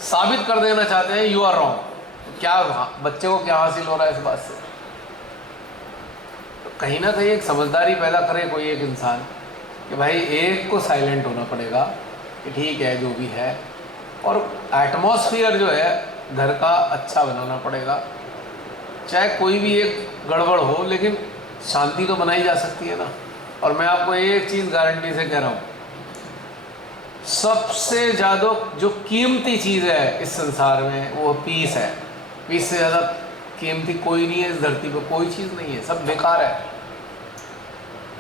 साबित कर देना चाहते हैं यू आर रॉन्ग। तो क्या बच्चे को क्या हासिल हो रहा है इस बात से? तो कहीं ना कहीं एक समझदारी पैदा करे कोई एक इंसान कि भाई एक को साइलेंट होना पड़ेगा कि ठीक है जो भी है, और एटमॉस्फेयर जो है घर का अच्छा बनाना पड़ेगा। चाहे कोई भी एक गड़बड़ हो, लेकिन शांति तो बनाई जा सकती है ना। और मैं आपको एक चीज़ गारंटी से कह रहा हूँ, सबसे ज़्यादा जो कीमती चीज़ है इस संसार में वो पीस है। पीस से ज़्यादा कीमती कोई नहीं है इस धरती पर, कोई चीज़ नहीं है, सब बेकार है।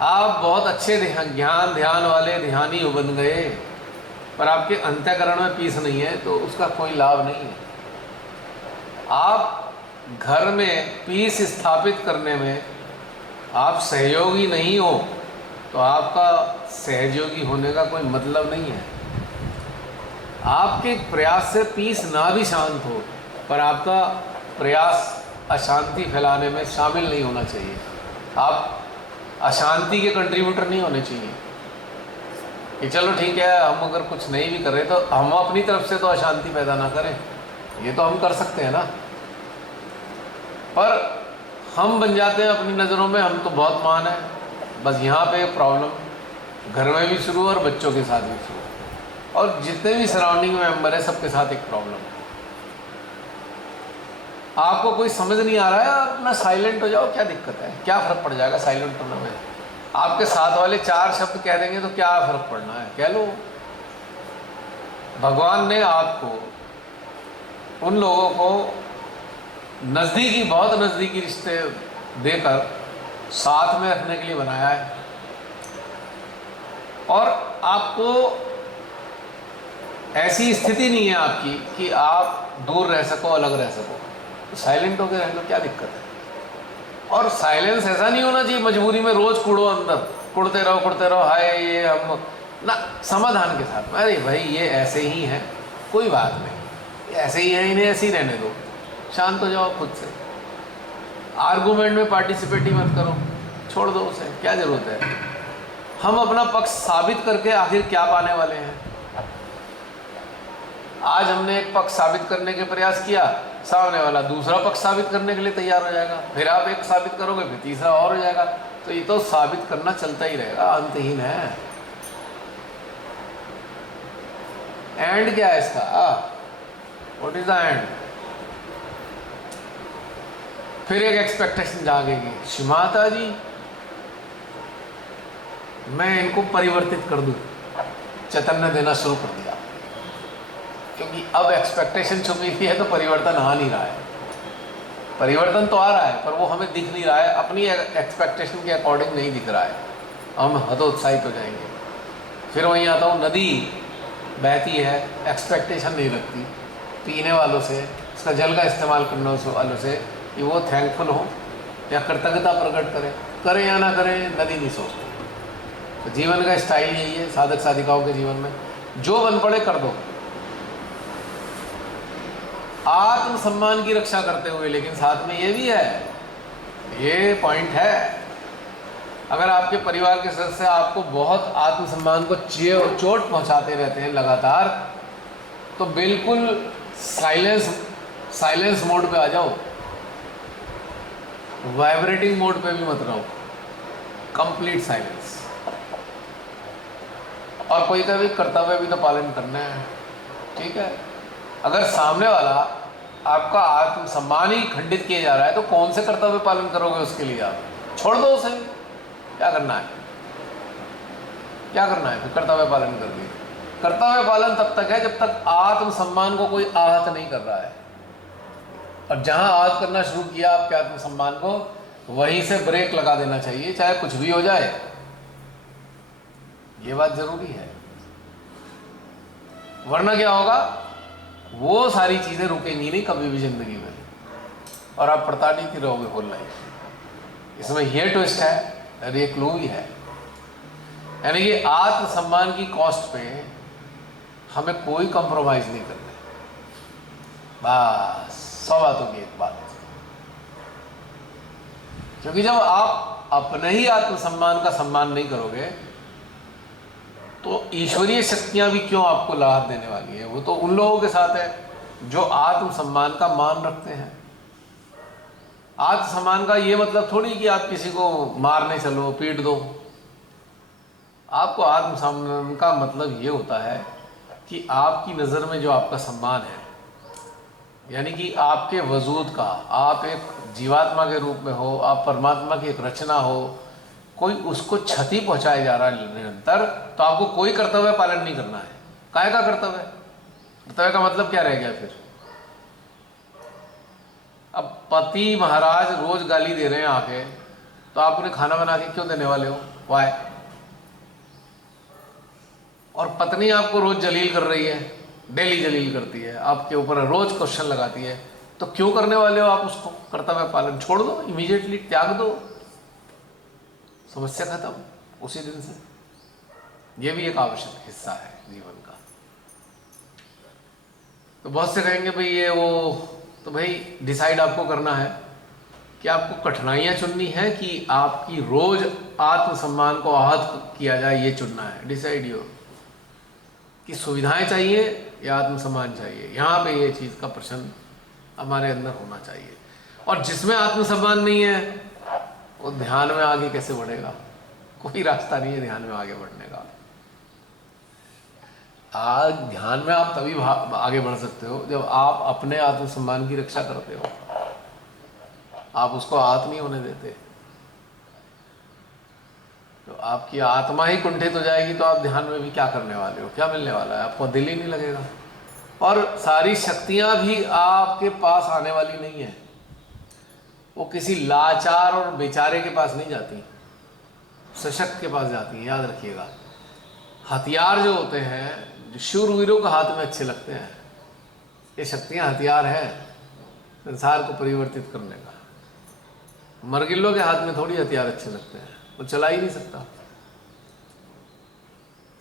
आप बहुत अच्छे ध्यान वाले ध्यानी बन गए, पर आपके अंतःकरण में पीस नहीं है तो उसका कोई लाभ नहीं है। आप घर में पीस स्थापित करने में आप सहयोगी नहीं हो तो आपका सहयोगी होने का कोई मतलब नहीं है। आपके प्रयास से पीस ना भी शांत हो, पर आपका प्रयास अशांति फैलाने में शामिल नहीं होना चाहिए। आप अशांति के कंट्रीब्यूटर नहीं होने चाहिए कि चलो ठीक है हम अगर कुछ नहीं भी कर रहे तो हम अपनी तरफ से तो अशांति पैदा ना करें, ये तो हम कर सकते हैं ना। पर हम बन जाते हैं अपनी नज़रों में हम तो बहुत महान है। बस यहाँ पे प्रॉब्लम घर में भी शुरू और बच्चों के साथ भी शुरू, और जितने भी सराउंडिंग मेंबर है सबके साथ एक प्रॉब्लम है। आपको कोई समझ नहीं आ रहा है, आप अपना साइलेंट हो जाओ, क्या दिक्कत है? क्या फ़र्क पड़ जाएगा साइलेंट होने में? आपके साथ वाले 4 शब्द कह देंगे तो क्या फ़र्क पड़ना है, कह लो। भगवान ने आपको उन लोगों को नज़दीकी, बहुत नज़दीकी रिश्ते देकर साथ में रखने के लिए बनाया है, और आपको ऐसी स्थिति नहीं है आपकी कि आप दूर रह सको, अलग रह सको। तो साइलेंट होकर रह लो, क्या दिक्कत है? और साइलेंस ऐसा नहीं होना चाहिए मजबूरी में रोज़ कूड़ो अंदर, कुड़ते रहो, हाय ये हम ना, समाधान के साथ। अरे भाई ये ऐसे ही हैं, कोई बात नहीं, ऐसे ही हैं, इन्हें ऐसे ही रहने दो, शांत हो जाओ खुद से। आर्गूमेंट में पार्टिसिपेट ही मत करो, छोड़ दो उसे, क्या ज़रूरत है? हम अपना पक्ष साबित करके आखिर क्या पाने वाले हैं? आज हमने एक पक्ष साबित करने के प्रयास किया, सामने वाला दूसरा पक्ष साबित करने के लिए तैयार हो जाएगा, फिर आप एक साबित करोगे, फिर तीसरा और हो जाएगा। तो ये तो साबित करना चलता ही रहेगा, अंतहीन है। एंड क्या है इसका? What is the end? फिर एक एक्सपेक्टेशन जागेगी, माता जी मैं इनको परिवर्तित कर दूं, चैतन्य देना शुरू कर दिया, क्योंकि अब एक्सपेक्टेशन छुपी हुई है तो परिवर्तन आ नहीं रहा है। परिवर्तन तो आ रहा है पर वो हमें दिख नहीं रहा है, अपनी एक्सपेक्टेशन के अकॉर्डिंग नहीं दिख रहा है, हम हतोत्साहित हो जाएंगे। फिर वहीं आता हूँ, नदी बहती है, एक्सपेक्टेशन नहीं रखती पीने वालों से, उसका जल का इस्तेमाल करने वालों से कि वो थैंकफुल हो या कृतज्ञता प्रकट करें या ना करें, नदी नहीं सोचती। तो जीवन का स्टाइल यही है, साधक साधिकाओं के जीवन में जो बन पड़े कर दो, आत्मसम्मान की रक्षा करते हुए। लेकिन साथ में ये भी है, ये पॉइंट है, अगर आपके परिवार के सदस्य आपको बहुत आत्मसम्मान को चोट पहुंचाते रहते हैं लगातार, तो बिल्कुल साइलेंस मोड पे आ जाओ, वाइब्रेटिंग मोड पे भी मत रहो, कंप्लीट साइलेंस। और कोई का भी कर्तव्य भी तो पालन करना है, ठीक है? अगर सामने वाला आपका आत्मसम्मान ही खंडित किया जा रहा है तो कौन से कर्तव्य पालन करोगे उसके लिए? आप छोड़ दो उसे, क्या करना है? क्या करना है फिर? कर्तव्य पालन कर दिए। कर्तव्य पालन तब तक है जब तक आत्मसम्मान को कोई आहत नहीं कर रहा है, और जहां आहत करना शुरू किया आपके आत्मसम्मान को, वहीं से ब्रेक लगा देना चाहिए, चाहे कुछ भी हो जाए। ये बात जरूरी है, वरना क्या होगा, वो सारी चीजें रुकेंगी नहीं कभी भी जिंदगी में, और आप प्रताड़ित ही रहोगे होल लाइफ। इसमें यह ट्विस्ट है और ये क्लू भी है, यानी कि आत्मसम्मान की कॉस्ट पे हमें कोई कंप्रोमाइज नहीं करना। बस 100 बातों की एक बात, क्योंकि जब आप अपने ही आत्मसम्मान का सम्मान नहीं करोगे तो ईश्वरीय शक्तियाँ भी क्यों आपको लाभ देने वाली है? वो तो उन लोगों के साथ है जो आत्मसम्मान का मान रखते हैं। आत्मसम्मान का ये मतलब थोड़ी कि आप किसी को मारने चलो, पीट दो। आपको आत्मसम्मान का मतलब ये होता है कि आपकी नज़र में जो आपका सम्मान है, यानी कि आपके वजूद का, आप एक जीवात्मा के रूप में हो, आप परमात्मा की एक रचना हो, कोई उसको क्षति पहुंचाया जा रहा है निरंतर, तो आपको कोई कर्तव्य पालन नहीं करना है। काहे का कर्तव्य? कर्तव्य का मतलब क्या रह गया फिर? अब पति महाराज रोज गाली दे रहे हैं आके, तो आप उन्हें खाना बना के क्यों देने वाले हो? वाय? और पत्नी आपको रोज जलील कर रही है, डेली जलील करती है, आपके ऊपर रोज क्वेश्चन लगाती है, तो क्यों करने वाले हो आप उसको? कर्तव्य पालन छोड़ दो, इमीडिएटली त्याग दो, समस्या खत्म उसी दिन से। ये भी एक आवश्यक हिस्सा है जीवन का। तो बहुत से कहेंगे भाई ये वो, तो भाई डिसाइड आपको करना है कि आपको कठिनाइयाँ चुननी है कि आपकी रोज आत्मसम्मान को आहत किया जाए, ये चुनना है। डिसाइड यो कि सुविधाएं चाहिए या आत्मसम्मान चाहिए। यहाँ पे ये चीज़ का प्रश्न हमारे अंदर होना चाहिए। और जिसमें आत्मसम्मान नहीं है वो ध्यान में आगे कैसे बढ़ेगा? कोई रास्ता नहीं है ध्यान में आगे बढ़ने का। आज ध्यान में आप तभी आगे बढ़ सकते हो जब आप अपने आत्मसम्मान की रक्षा करते हो, आप उसको आहत नहीं होने देते। तो आपकी आत्मा ही कुंठित हो जाएगी तो आप ध्यान में भी क्या करने वाले हो? क्या मिलने वाला है? आपको दिल ही नहीं लगेगा। और सारी शक्तियां भी आपके पास आने वाली नहीं है, वो किसी लाचार और बेचारे के पास नहीं जाती, सशक्त के पास जाती हैं। याद रखिएगा, हथियार जो होते हैं, जो शूरवीरों के हाथ में अच्छे लगते हैं, ये शक्तियां हथियार हैं संसार को परिवर्तित करने का। मरगिल्लों के हाथ में थोड़ी हथियार अच्छे लगते हैं, वो चला ही नहीं सकता।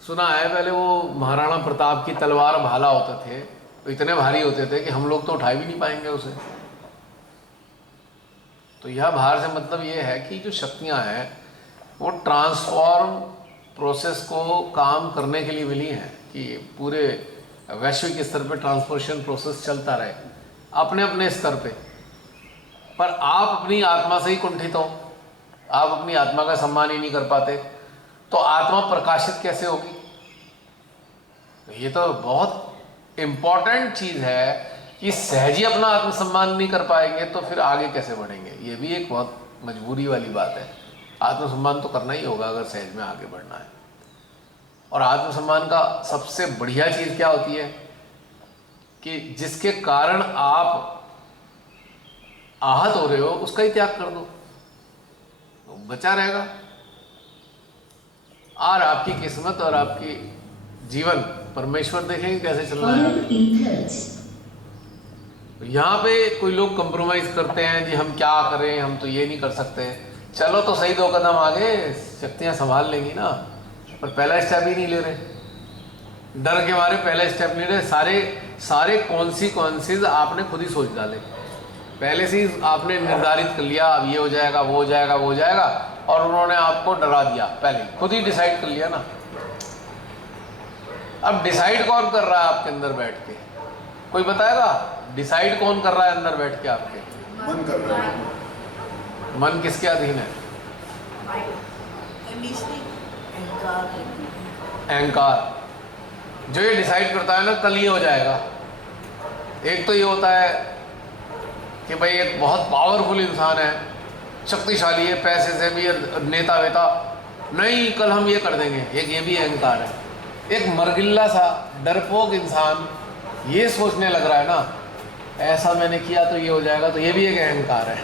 सुना है पहले वो महाराणा प्रताप की तलवार भाला होते थे, तो इतने भारी होते थे कि हम लोग तो उठा भी नहीं पाएंगे उसे। तो यह भार से मतलब ये है कि जो शक्तियां हैं वो ट्रांसफॉर्म प्रोसेस को काम करने के लिए मिली हैं कि पूरे वैश्विक स्तर पे ट्रांसफॉर्मेशन प्रोसेस चलता रहे अपने अपने स्तर पे। पर आप अपनी आत्मा से ही कुंठित हो, आप अपनी आत्मा का सम्मान ही नहीं कर पाते, तो आत्मा प्रकाशित कैसे होगी? तो ये तो बहुत इम्पॉर्टेंट चीज़ है कि सहज ही अपना आत्मसम्मान नहीं कर पाएंगे तो फिर आगे कैसे बढ़ेंगे? ये भी एक बहुत मजबूरी वाली बात है। आत्मसम्मान तो करना ही होगा अगर सहज में आगे बढ़ना है। और आत्मसम्मान का सबसे बढ़िया चीज़ क्या होती है कि जिसके कारण आप आहत हो रहे हो उसका ही त्याग कर दो, तो बचा रहेगा। और आपकी किस्मत और आपकी जीवन परमेश्वर देखेंगे कैसे चल रहा है। यहाँ पे कोई लोग कंप्रोमाइज करते हैं जी, हम क्या करें, हम तो ये नहीं कर सकते। चलो तो सही 2 कदम आगे, शक्तियाँ संभाल लेंगी ना, पर पहला स्टेप ही नहीं ले रहे। डर के मारे पहला स्टेप नहीं ले रहे। सारे कॉन्सिक्वेंसेस आपने खुद ही सोच डाले, पहले से ही आपने निर्धारित कर लिया, अब ये हो जाएगा, वो हो जाएगा, वो हो जाएगा, और उन्होंने आपको डरा दिया। पहले खुद ही डिसाइड कर लिया ना। अब डिसाइड कौन कर रहा है आपके अंदर बैठ के? कोई बताएगा डिसाइड कौन कर रहा है अंदर बैठ के आपके? मन कर रहा है। मन किसके अधीन है? अहंकार। जो ये डिसाइड करता है ना कल ये हो जाएगा। एक तो ये होता है कि भाई एक बहुत पावरफुल इंसान है, शक्तिशाली है, पैसे से भी नेता वेता, नहीं कल हम ये कर देंगे। एक ये भी अहंकार है। एक मरगिल्ला सा डरपोक इंसान ये सोचने लग रहा है ना, ऐसा मैंने किया तो ये हो जाएगा, तो ये भी एक अहंकार है।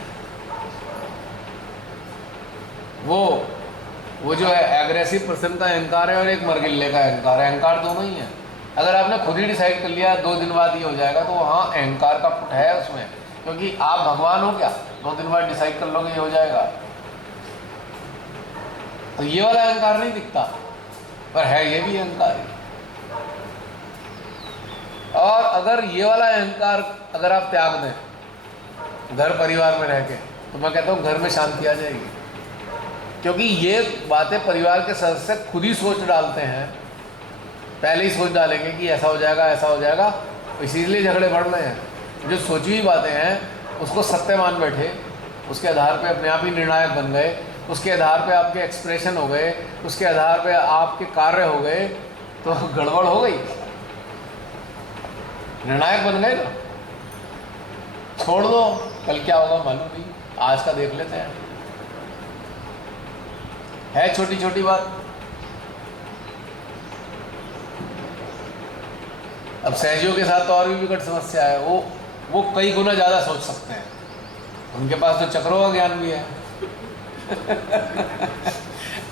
वो जो है एग्रेसिव पर्सन का अहंकार है और एक मरगिल्ले का अहंकार है। अहंकार दोनों ही है। अगर आपने खुद ही डिसाइड कर लिया 2 दिन बाद ये हो जाएगा, तो वहाँ अहंकार का पुट है उसमें, क्योंकि आप भगवान हो क्या? 2 दिन बाद डिसाइड कर लोगे ये हो जाएगा। तो ये वाला अहंकार नहीं दिखता, पर है ये भी अहंकार है। और अगर ये वाला अहंकार अगर आप त्याग दें घर परिवार में रह के, तो मैं कहता हूँ घर में शांति आ जाएगी। क्योंकि ये बातें परिवार के सदस्य खुद ही सोच डालते हैं पहले ही सोच डालेंगे कि ऐसा हो जाएगा, ऐसा हो जाएगा, इसीलिए झगड़े बढ़ रहे हैं। जो सोची हुई बातें हैं उसको सत्य मान बैठे, उसके आधार पे अपने आप ही निर्णायक बन गए, उसके आधार पे आपके एक्सप्रेशन हो गए, उसके आधार पे आपके कार्य हो गए, तो गड़बड़ हो गई, निर्णायक बन गए ना। छोड़ दो, कल क्या होगा मालूम नहीं, आज का देख लेते हैं। है छोटी छोटी बात। अब सहजियों के साथ तो और भी विकट समस्या है, वो कई गुना ज़्यादा सोच सकते हैं, उनके पास तो चक्रों का ज्ञान भी है।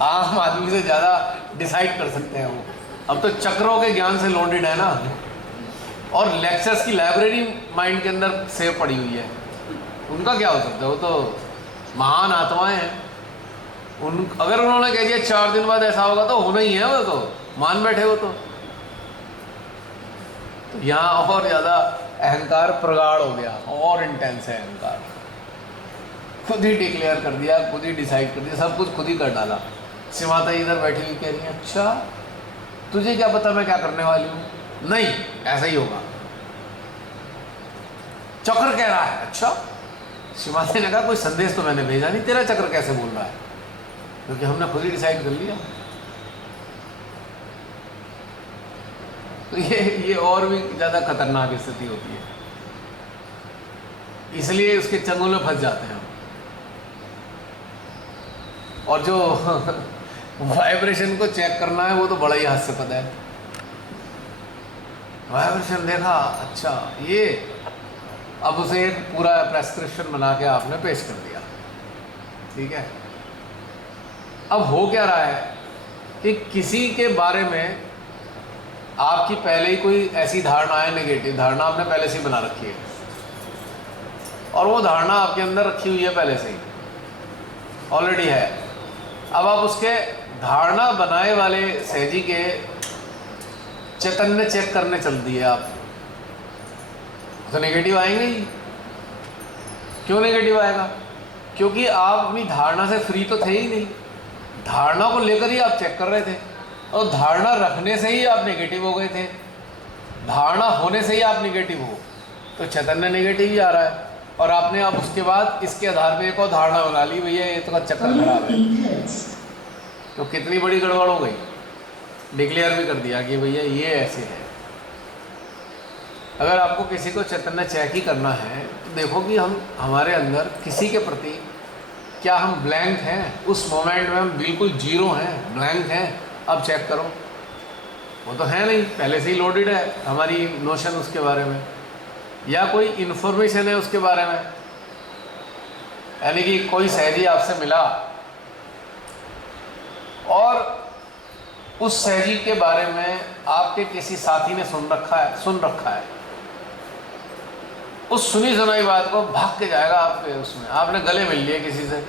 आम आदमी से ज़्यादा डिसाइड कर सकते हैं वो। अब तो चक्रों के ज्ञान से लोडेड है ना, और लेक्चर्स की लाइब्रेरी माइंड के अंदर सेव पड़ी हुई है। उनका क्या हो सकता है, वो तो महान आत्माएं हैं। अगर उन्होंने कह दिया 4 दिन बाद ऐसा होगा तो होना ही है, वो तो मान बैठे हो। तो यहाँ और ज़्यादा अहंकार प्रगाढ़ हो गया, और इंटेंस है अहंकार। खुद ही डिक्लेयर कर दिया, खुद ही डिसाइड कर दिया, सब कुछ खुद ही कर डाला। सीमाता इधर बैठी हुई कह रही है, अच्छा तुझे क्या पता मैं क्या करने वाली हूँ? नहीं, ऐसा ही होगा। चक्र कह रहा है, अच्छा। सीमाता ने कहा कोई संदेश तो मैंने भेजा नहीं, तेरा चक्र कैसे बोल रहा है? क्योंकि हमने खुद ही डिसाइड कर लिया। तो ये और भी ज़्यादा खतरनाक स्थिति होती है, इसलिए उसके चंगुल में फंस जाते हैं हम। और जो वाइब्रेशन को चेक करना है वो तो बड़ा ही हास्यास्पद है। वाइब्रेशन देखा, अच्छा ये, अब उसे एक पूरा प्रेस्क्रिप्शन बना के आपने पेश कर दिया, ठीक है। अब हो क्या रहा है कि किसी के बारे में आपकी पहले ही कोई ऐसी धारणा है, नेगेटिव धारणा आपने पहले से ही बना रखी है, और वो धारणा आपके अंदर रखी हुई है पहले से ही, ऑलरेडी है। अब आप उसके धारणा बनाए वाले सहजी के चैतन्य चेक करने चल दिए आप, तो नेगेटिव आएंगे ही। क्यों नेगेटिव आएगा? क्योंकि आप अपनी धारणा से फ्री तो थे ही नहीं, धारणा को लेकर ही आप चेक कर रहे थे, और धारणा रखने से ही आप नेगेटिव हो गए थे, धारणा होने से ही आप नेगेटिव हो, तो चैतन्य नेगेटिव ही आ रहा है। और आपने अब उसके बाद इसके आधार पे एक और धारणा बना ली, भैया ये तो चक्कर खराब है, तो कितनी बड़ी गड़बड़ हो गई। डिक्लेयर भी कर दिया कि भैया ये ऐसे है। अगर आपको किसी को चैतन्य चेक ही करना है तो देखो कि हमारे अंदर किसी के प्रति क्या हम ब्लैंक हैं, उस मोमेंट में हम बिल्कुल जीरो हैं, ब्लैंक हैं। अब चेक करो, वो तो है नहीं, पहले से ही लोडेड है हमारी नोशन उसके बारे में, या कोई इन्फॉर्मेशन है उसके बारे में। यानी कि कोई सहजी आपसे मिला और उस सहजी के बारे में आपके किसी साथी ने सुन रखा है, उस सुनी सुनाई बात को भाग के जाएगा आपके उसमें। आपने गले मिल लिए किसी से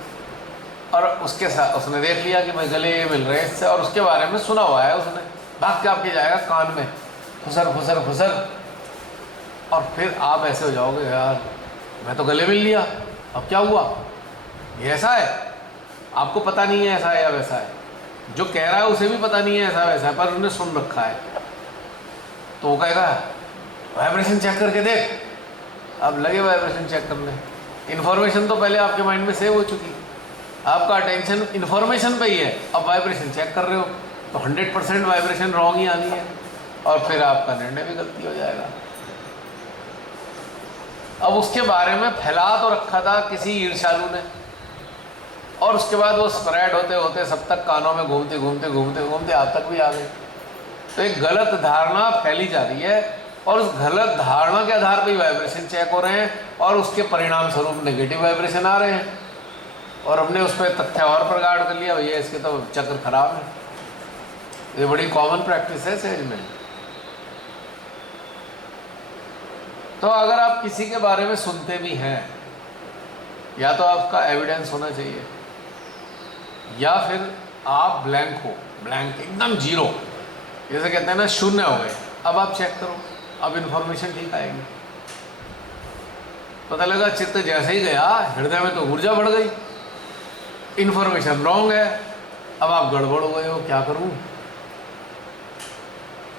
और उसके साथ उसने देख लिया कि भाई गले ये मिल रहे हैं इससे, और उसके बारे में सुना हुआ है, उसने भाग के आपके जाएगा कान में, फुसर फुसर फुसर, और फिर आप ऐसे हो जाओगे, यार मैं तो गले मिल लिया, अब क्या हुआ? ये ऐसा है, आपको पता नहीं है ऐसा है या वैसा है, जो कह रहा है उसे भी पता नहीं है ऐसा वैसा है, पर उन्होंने सुन रखा है। तो वो कहेगा वाइब्रेशन चेक करके देख, अब लगे वाइब्रेशन चेक करने। इन्फॉर्मेशन तो पहले आपके माइंड में सेव हो चुकी, आपका अटेंशन इन्फॉर्मेशन पे ही है, अब वाइब्रेशन चेक कर रहे हो तो 100% वाइब्रेशन रॉन्ग ही आनी है, और फिर आपका निर्णय भी गलती हो जाएगा। अब उसके बारे में फैला तो रखा था किसी ईर्ष्यालु ने, और उसके बाद वो स्प्रेड होते होते सब तक कानों में घूमते घूमते घूमते घूमते आप तक भी आ गए। तो एक गलत धारणा फैली जा रही है, और उस गलत धारणा के आधार पर ही वाइब्रेशन चेक हो रहे हैं, और उसके परिणाम स्वरूप नेगेटिव वाइब्रेशन आ रहे हैं, और हमने उस पर तथ्य और प्रगाढ़ कर लिया, भैया इसके तो चक्र खराब है। ये बड़ी कॉमन प्रैक्टिस है सहज में। तो अगर आप किसी के बारे में सुनते भी हैं, या तो आपका एविडेंस होना चाहिए, या फिर आप ब्लैंक हो, ब्लैंक एकदम जीरो, जैसे कहते हैं ना शून्य हो गए। अब आप चेक करो, अब इन्फॉर्मेशन ठीक आएगी, पता लगा चित्त जैसे ही गया हृदय में तो ऊर्जा बढ़ गई, इन्फॉर्मेशन रॉन्ग है, अब आप गड़बड़ हो गए हो, क्या करूं?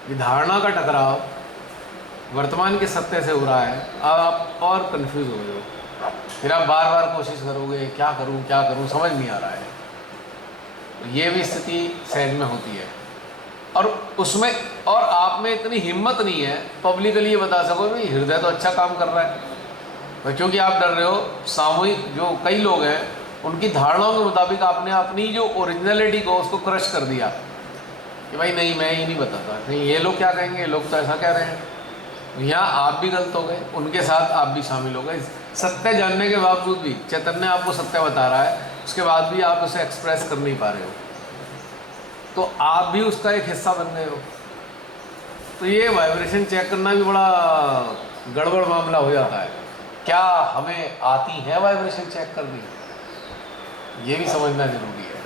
ये धारणा का टकराव वर्तमान के सत्य से हो रहा है, अब आप और कंफ्यूज हो गए हो, फिर आप बार बार कोशिश करोगे क्या करूं समझ नहीं आ रहा है। तो ये भी स्थिति सहज में होती है, और उसमें और आप में इतनी हिम्मत नहीं है पब्लिकली ये बता सको भाई हृदय तो अच्छा काम कर रहा है, तो क्योंकि आप डर रहे हो सामूहिक जो कई लोग हैं उनकी धारणाओं के मुताबिक आपने अपनी जो ओरिजिनलिटी को उसको क्रश कर दिया कि भाई नहीं मैं ये नहीं बताता, नहीं ये लोग क्या कहेंगे, ये लोग तो ऐसा कह रहे हैं। यहाँ आप भी गलत हो गए, उनके साथ आप भी शामिल हो गए। सत्य जानने के बावजूद भी चैतन्य आपको सत्य बता रहा है, उसके बाद भी आप उसे एक्सप्रेस कर नहीं पा रहे हो, तो आप भी उसका एक हिस्सा बन गए हो। तो ये वाइब्रेशन चेक करना भी बड़ा गड़बड़ मामला हो जाता है। क्या हमें आती है वाइब्रेशन चेक करनी, ये भी समझना जरूरी है।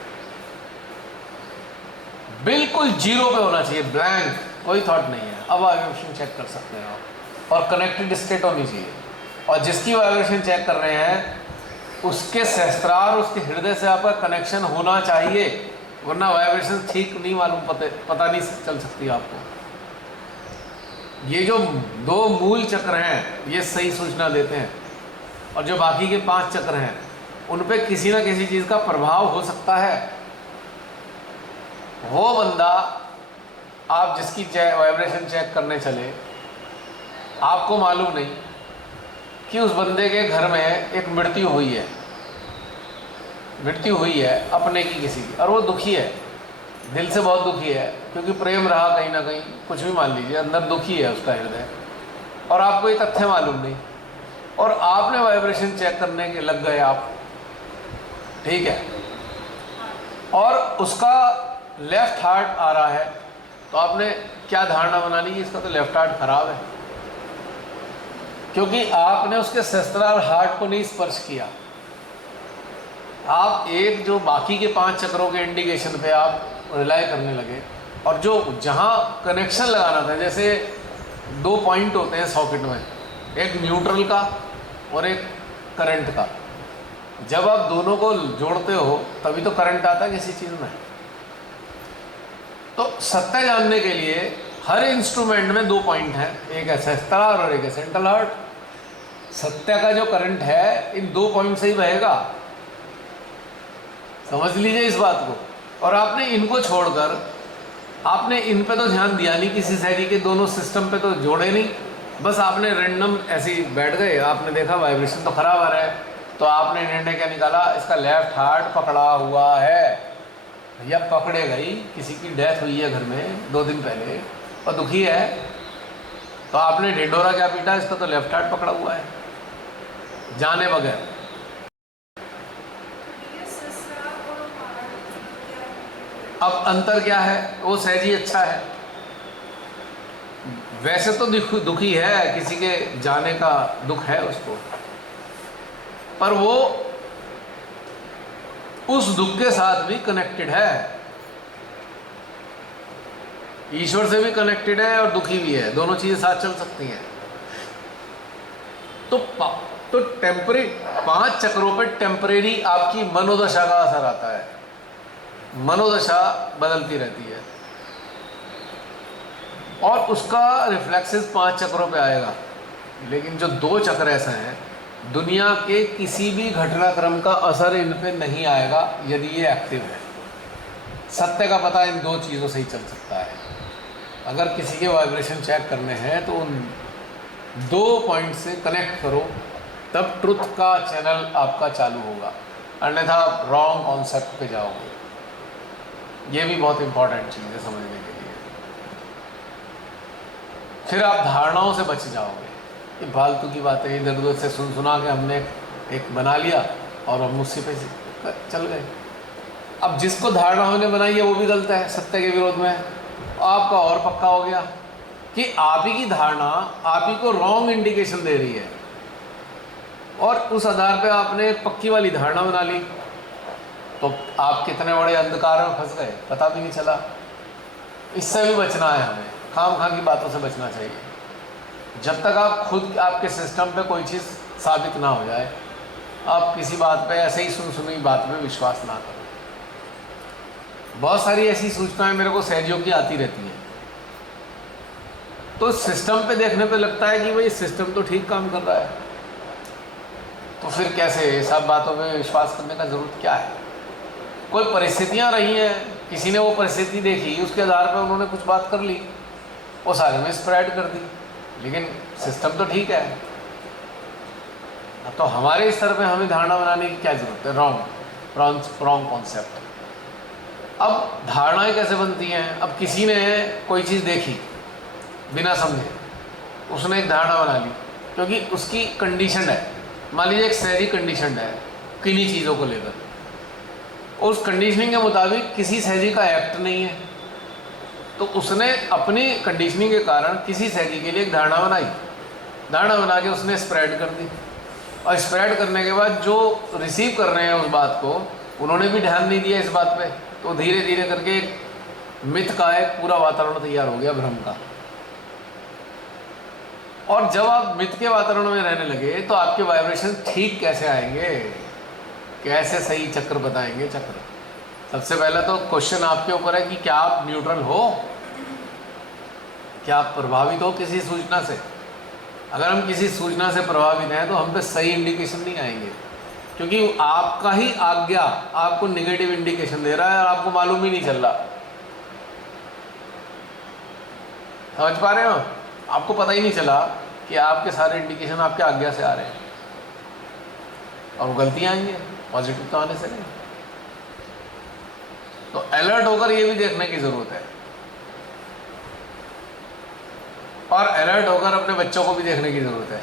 बिल्कुल जीरो पे होना चाहिए, ब्लैंक, कोई थॉट नहीं है, अब वाइब्रेशन चेक कर सकते हैं आप, और कनेक्टेड स्टेट होनी चाहिए। और जिसकी वाइब्रेशन चेक कर रहे हैं उसके सहस्त्रार, उसके हृदय से आपका कनेक्शन होना चाहिए, वरना वाइब्रेशन ठीक नहीं मालूम, पता नहीं चल सकती आपको। ये जो 2 मूल चक्र हैं ये सही सूचना देते हैं, और जो बाकी के 5 चक्र हैं उन पे किसी ना किसी चीज़ का प्रभाव हो सकता है। वो बंदा आप जिसकी वाइब्रेशन चेक करने चले, आपको मालूम नहीं कि उस बंदे के घर में एक मृत्यु हुई है अपने की किसी की, और वो दुखी है, दिल से बहुत दुखी है, क्योंकि प्रेम रहा कहीं ना कहीं, कुछ भी मान लीजिए, अंदर दुखी है उसका हृदय, और आपको ये तथ्य मालूम नहीं, और आपने वाइब्रेशन चेक करने के लग गए आप, ठीक है, और उसका लेफ्ट हार्ट आ रहा है, तो आपने क्या धारणा बना ली कि इसका तो लेफ्ट हार्ट खराब है, क्योंकि आपने उसके सहस्त्रार हार्ट को नहीं स्पर्श किया। आप एक जो बाकी के 5 चक्रों के इंडिकेशन पे आप रिलाई करने लगे, और जो जहाँ कनेक्शन लगाना था, जैसे 2 पॉइंट होते हैं सॉकेट में, एक न्यूट्रल का और एक करंट का, जब आप दोनों को जोड़ते हो तभी तो करंट आता है किसी चीज़ में। तो सत्य जानने के लिए हर इंस्ट्रूमेंट में 2 पॉइंट हैं, एक है सहस्त्रार और एक है सेंट्रल हार्ट। सत्य का जो करंट है इन 2 पॉइंट से ही बहेगा, समझ लीजिए इस बात को। और आपने इनको छोड़कर आपने इन पे तो ध्यान दिया नहीं, किसी शैली के दोनों सिस्टम पे तो जोड़े नहीं, बस आपने रैंडम ऐसे ही बैठ गए, आपने देखा वाइब्रेशन तो खराब आ रहा है, तो आपने निर्णय क्या निकाला, इसका लेफ्ट हार्ट पकड़ा हुआ है। भैया पकड़ेगा ही, किसी की डेथ हुई है घर में 2 दिन पहले और दुखी है, तो आपने ढिंडोरा क्या पीटा, इसका तो लेफ्ट हार्ट पकड़ा हुआ है, जाने बगैर। अब अंतर क्या है, वो सहज ही अच्छा है, वैसे तो दुखी है, किसी के जाने का दुख है उसको, पर वो उस दुख के साथ भी कनेक्टेड है, ईश्वर से भी कनेक्टेड है और दुखी भी है, दोनों चीजें साथ चल सकती हैं। तो टेम्परेरी 5 चक्रों पे टेम्परेरी आपकी मनोदशा का असर आता है, मनोदशा बदलती रहती है, और उसका रिफ्लेक्सेस 5 चक्रों पे आएगा। लेकिन जो 2 चक्र ऐसे हैं, दुनिया के किसी भी घटनाक्रम का असर इन पे नहीं आएगा यदि ये एक्टिव है। सत्य का पता इन 2 चीज़ों से ही चल सकता है। अगर किसी के वाइब्रेशन चेक करने हैं तो उन 2 पॉइंट से कनेक्ट करो, तब ट्रुथ का चैनल आपका चालू होगा, अन्यथा आप रॉन्ग कॉन्सेप्ट पे जाओगे। ये भी बहुत इंपॉर्टेंट चीज़ है समझने के लिए। फिर आप धारणाओं से बच जाओगे, ये फालतू की बातें इधर उधर से सुना के हमने एक बना लिया और हम उसी पे चल गए। अब जिसको धारणा हमने बनाई है वो भी गलत है, सत्य के विरोध में है, आपका और पक्का हो गया कि आप ही की धारणा आप ही को रॉन्ग इंडिकेशन दे रही है, और उस आधार पे आपने एक पक्की वाली धारणा बना ली, तो आप कितने बड़े अंधकार में फंस गए, पता भी नहीं चला। इससे भी बचना है हमें, खाम की बातों से बचना चाहिए। जब तक आप खुद आपके सिस्टम पे कोई चीज़ साबित ना हो जाए, आप किसी बात पे ऐसे ही सुनी बात पे विश्वास ना करो। बहुत सारी ऐसी सूचनाएं मेरे को सहयोग की आती रहती हैं, तो सिस्टम पे देखने पे लगता है कि भाई सिस्टम तो ठीक काम कर रहा है, तो फिर कैसे सब बातों में विश्वास करने का ज़रूरत क्या है? कोई परिस्थितियाँ रही हैं, किसी ने वो परिस्थिति देखी, उसके आधार पर उन्होंने कुछ बात कर ली, वो सारे में स्प्रेड कर दी, लेकिन सिस्टम तो ठीक है। तो हमारे स्तर पे हमें धारणा बनाने की क्या ज़रूरत है? Wrong concept. अब धारणाएं कैसे बनती हैं? अब किसी ने कोई चीज़ देखी बिना समझे, उसने एक धारणा बना ली क्योंकि उसकी कंडीशन है, मान लीजिए एक शहरी कंडीशन है किन्हीं चीज़ों को लेकर, उस कंडीशनिंग के मुताबिक किसी सहजी का एक्ट नहीं है, तो उसने अपनी कंडीशनिंग के कारण किसी सहजी के लिए एक धारणा बनाई, धारणा बना के उसने स्प्रेड कर दी, और स्प्रेड करने के बाद जो रिसीव कर रहे हैं उस बात को, उन्होंने भी ध्यान नहीं दिया इस बात पे, तो धीरे धीरे करके एक मिथ का एक पूरा वातावरण तैयार हो गया, भ्रम का। और जब आप मिथ के वातावरण में रहने लगे तो आपके वाइब्रेशन ठीक कैसे आएंगे, कैसे सही चक्र बताएंगे? चक्र सबसे पहले तो क्वेश्चन आपके ऊपर है कि क्या आप न्यूट्रल हो, क्या आप प्रभावित हो किसी सूचना से? अगर हम किसी सूचना से प्रभावित हैं तो हम पे सही इंडिकेशन नहीं आएंगे, क्योंकि आपका ही आज्ञा आपको निगेटिव इंडिकेशन दे रहा है और आपको मालूम ही नहीं चल रहा। समझ पा रहे हो? आपको पता ही नहीं चला कि आपके सारे इंडिकेशन आपके आज्ञा से आ रहे हैं, और वो गलतियाँ आएंगे, पॉजिटिव तो आने से नहीं। तो अलर्ट होकर ये भी देखने की ज़रूरत है, और अलर्ट होकर अपने बच्चों को भी देखने की ज़रूरत है।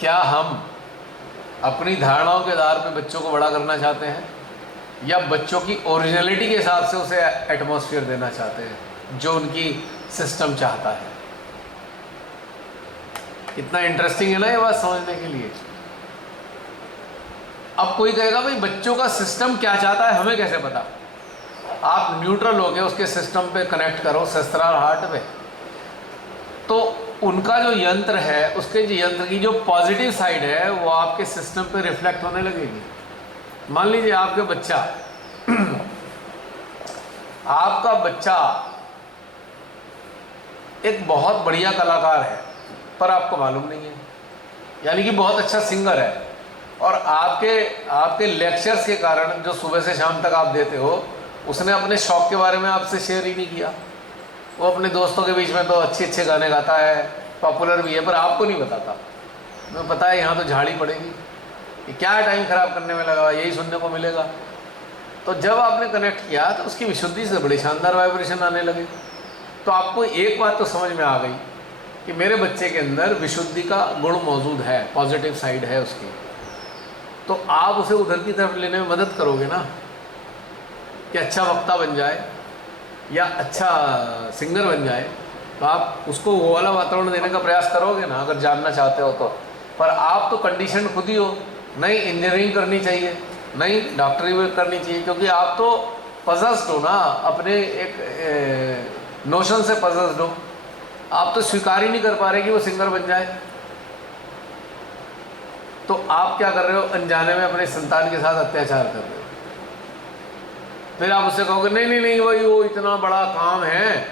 क्या हम अपनी धारणाओं के आधार पर बच्चों को बड़ा करना चाहते हैं, या बच्चों की ओरिजिनलिटी के हिसाब से उसे एटमॉस्फेयर देना चाहते हैं जो उनकी सिस्टम चाहता है? कितना इंटरेस्टिंग है ना ये बात समझने के लिए। अब कोई कहेगा भाई बच्चों का सिस्टम क्या चाहता है हमें कैसे पता? आप न्यूट्रल हो गए, उसके सिस्टम पे कनेक्ट करो, सहस्त्रार हार्ट पे, तो उनका जो यंत्र है, उसके जो यंत्र की जो पॉजिटिव साइड है वो आपके सिस्टम पे रिफ्लेक्ट होने लगेगी। मान लीजिए आपके बच्चा आपका बच्चा एक बहुत बढ़िया कलाकार है पर आपको मालूम नहीं है, यानी कि बहुत अच्छा सिंगर है, और आपके लेक्चर्स के कारण जो सुबह से शाम तक आप देते हो, उसने अपने शौक के बारे में आपसे शेयर ही नहीं किया। वो अपने दोस्तों के बीच में तो अच्छे अच्छे गाने गाता है, पॉपुलर भी है, पर आपको नहीं बताता। तुम्हें पता है यहाँ तो झाड़ी पड़ेगी, कि क्या टाइम खराब करने में लगा, यही सुनने को मिलेगा। तो जब आपने कनेक्ट किया तो उसकी विशुद्धि से बड़ी शानदार वाइब्रेशन आने लगे। तो आपको एक बात तो समझ में आ गई कि मेरे बच्चे के अंदर विशुद्धि का गुण मौजूद है, पॉजिटिव साइड है उसकी, तो आप उसे उधर की तरफ लेने में मदद करोगे ना, कि अच्छा वक्ता बन जाए या अच्छा सिंगर बन जाए। तो आप उसको वो वाला वातावरण देने का प्रयास करोगे ना, अगर जानना चाहते हो तो। पर आप तो कंडीशन खुद ही हो, नहीं इंजीनियरिंग करनी चाहिए, नहीं डॉक्टरी भी करनी चाहिए, क्योंकि आप तो पजस्ड हो ना, अपने एक नोशन से पजस्ड हो। आप तो स्वीकार ही नहीं कर पा रहे कि वो सिंगर बन जाए। तो आप क्या कर रहे हो? अनजाने में अपने संतान के साथ अत्याचार कर रहे हो। फिर आप उससे कहोगे नहीं नहीं नहीं भाई वो इतना बड़ा काम है,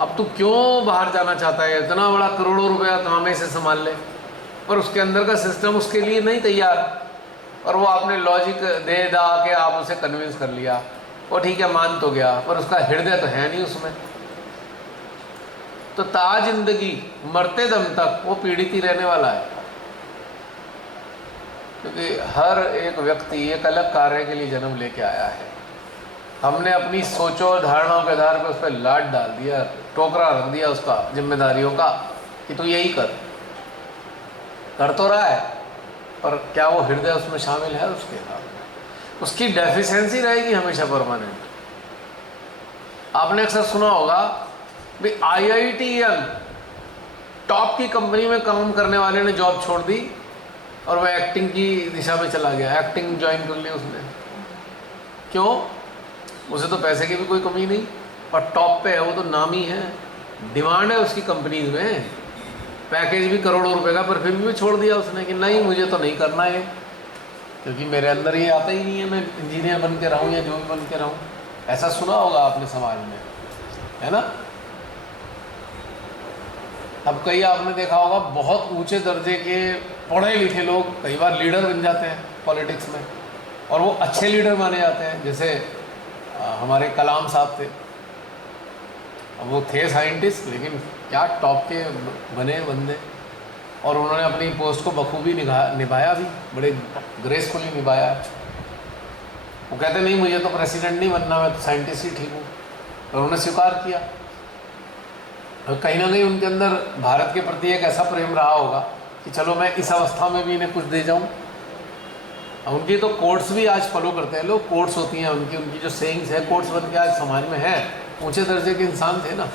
अब तू क्यों बाहर जाना चाहता है, इतना बड़ा करोड़ों रुपए का काम है, इसे संभाल ले। पर उसके अंदर का सिस्टम उसके लिए नहीं तैयार, और वो आपने लॉजिक दे दा के आप उसे कन्विंस कर लिया, वो ठीक है मान तो गया, पर उसका हृदय तो है नहीं उसमें। तो ता जिंदगी मरते दम तक वो पीड़ित ही रहने वाला है, क्योंकि हर एक व्यक्ति एक अलग कार्य के लिए जन्म लेके आया है। हमने अपनी सोचो और धारणाओं के आधार पर उस पर लाद डाल दिया, टोकरा रख दिया उसका जिम्मेदारियों का, कि तू यही कर तो रहा है, पर क्या वो हृदय उसमें शामिल है उसके साथ? उसकी डेफिशिएंसी रहेगी हमेशा परमानेंट। आपने अक्सर सुना होगा भी IITian टॉप की कंपनी में काम करने वाले ने जॉब छोड़ दी और वह एक्टिंग की दिशा में चला गया, एक्टिंग ज्वाइन कर ली उसने। क्यों? उसे तो पैसे की भी कोई कमी नहीं, और टॉप पे है, वो तो नामी है, डिमांड है उसकी कंपनीज में, पैकेज भी करोड़ों रुपए का, पर फिर भी छोड़ दिया उसने कि नहीं मुझे तो नहीं करना है, क्योंकि मेरे अंदर ये आता ही नहीं है, मैं इंजीनियर बन के रहूँ या जो भी बन के रहूँ। ऐसा सुना होगा आपने समाज में, है ना? अब कई आपने देखा होगा बहुत ऊंचे दर्जे के पढ़े लिखे लोग कई बार लीडर बन जाते हैं पॉलिटिक्स में, और वो अच्छे लीडर माने जाते हैं। जैसे हमारे कलाम साहब थे, अब वो थे साइंटिस्ट लेकिन क्या टॉप के बने बंदे, और उन्होंने अपनी पोस्ट को बखूबी निभाया भी, बड़े ग्रेसफुली निभाया। वो कहते नहीं मुझे तो प्रेसिडेंट नहीं बनना, मैं तो साइंटिस्ट ही ठीक हूँ, और उन्होंने स्वीकार किया। और कहीं ना कहीं उनके अंदर भारत के प्रति एक ऐसा प्रेम रहा होगा कि चलो मैं इस अवस्था में भी इन्हें कुछ दे जाऊँ। उनकी तो कोट्स भी आज फॉलो करते हैं लोग, कोट्स होती हैं उनकी जो सेइंग्स है कोट्स बन के आज समाज में है। ऊंचे दर्जे के इंसान थे ना,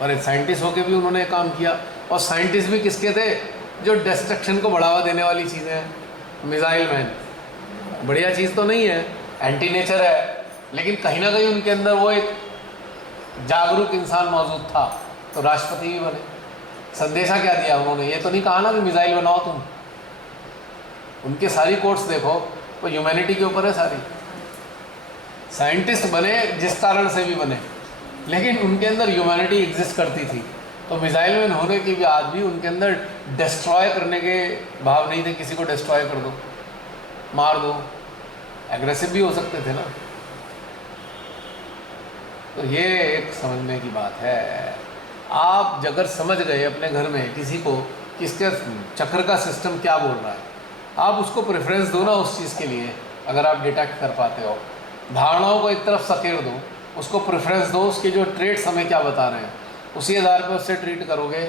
और एक साइंटिस्ट होकर भी उन्होंने काम किया। और साइंटिस्ट भी किसके थे? जो डिस्ट्रक्शन को बढ़ावा देने वाली चीज़ें हैं। मिसाइल मैन बढ़िया चीज़ तो नहीं है, एंटी नेचर है, लेकिन कहीं ना कहीं उनके अंदर वो एक जागरूक इंसान मौजूद था, तो राष्ट्रपति भी बने। संदेशा क्या दिया उन्होंने? ये तो नहीं कहा ना कि मिसाइल बनाओ तुम। उनके सारी कोट्स देखो वो ह्यूमैनिटी के ऊपर है सारी। साइंटिस्ट बने जिस कारण से भी बने, लेकिन उनके अंदर ह्यूमैनिटी एग्जिस्ट करती थी। तो मिसाइल मैन होने के बाद भी उनके अंदर डिस्ट्रॉय करने के भाव नहीं थे, किसी को डिस्ट्रॉय कर दो, मार दो, एग्रेसिव भी हो सकते थे ना। तो ये एक समझने की बात है। आप अगर समझ गए अपने घर में किसी को किसके चक्र का सिस्टम क्या बोल रहा है, आप उसको प्रेफरेंस दो ना उस चीज़ के लिए। अगर आप डिटेक्ट कर पाते हो, धारणाओं को एक तरफ सकेड़ दो, उसको प्रेफरेंस दो, उसके जो ट्रेड्स हमें क्या बता रहे हैं उसी आधार पर उससे ट्रीट करोगे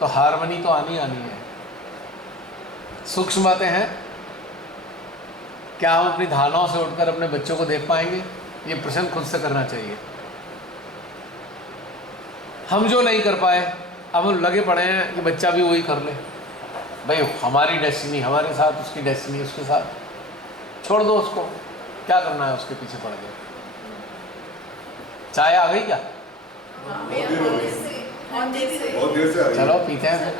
तो हार्मनी तो आनी आनी है। सूक्ष्म बातें हैं। क्या हम अपनी धारणाओं से उठकर अपने बच्चों को देख पाएंगे? ये प्रश्न खुद से करना चाहिए। हम जो नहीं कर पाए, अब हम लगे पड़े हैं कि बच्चा भी वही कर ले। भाई हमारी डेस्टिनी हमारे साथ, उसकी डेस्टिनी उसके साथ, छोड़ दो उसको, क्या करना है उसके पीछे पड़ गए। चाय आ गई क्या? बहुत देर से चलो पीते हैं फिर।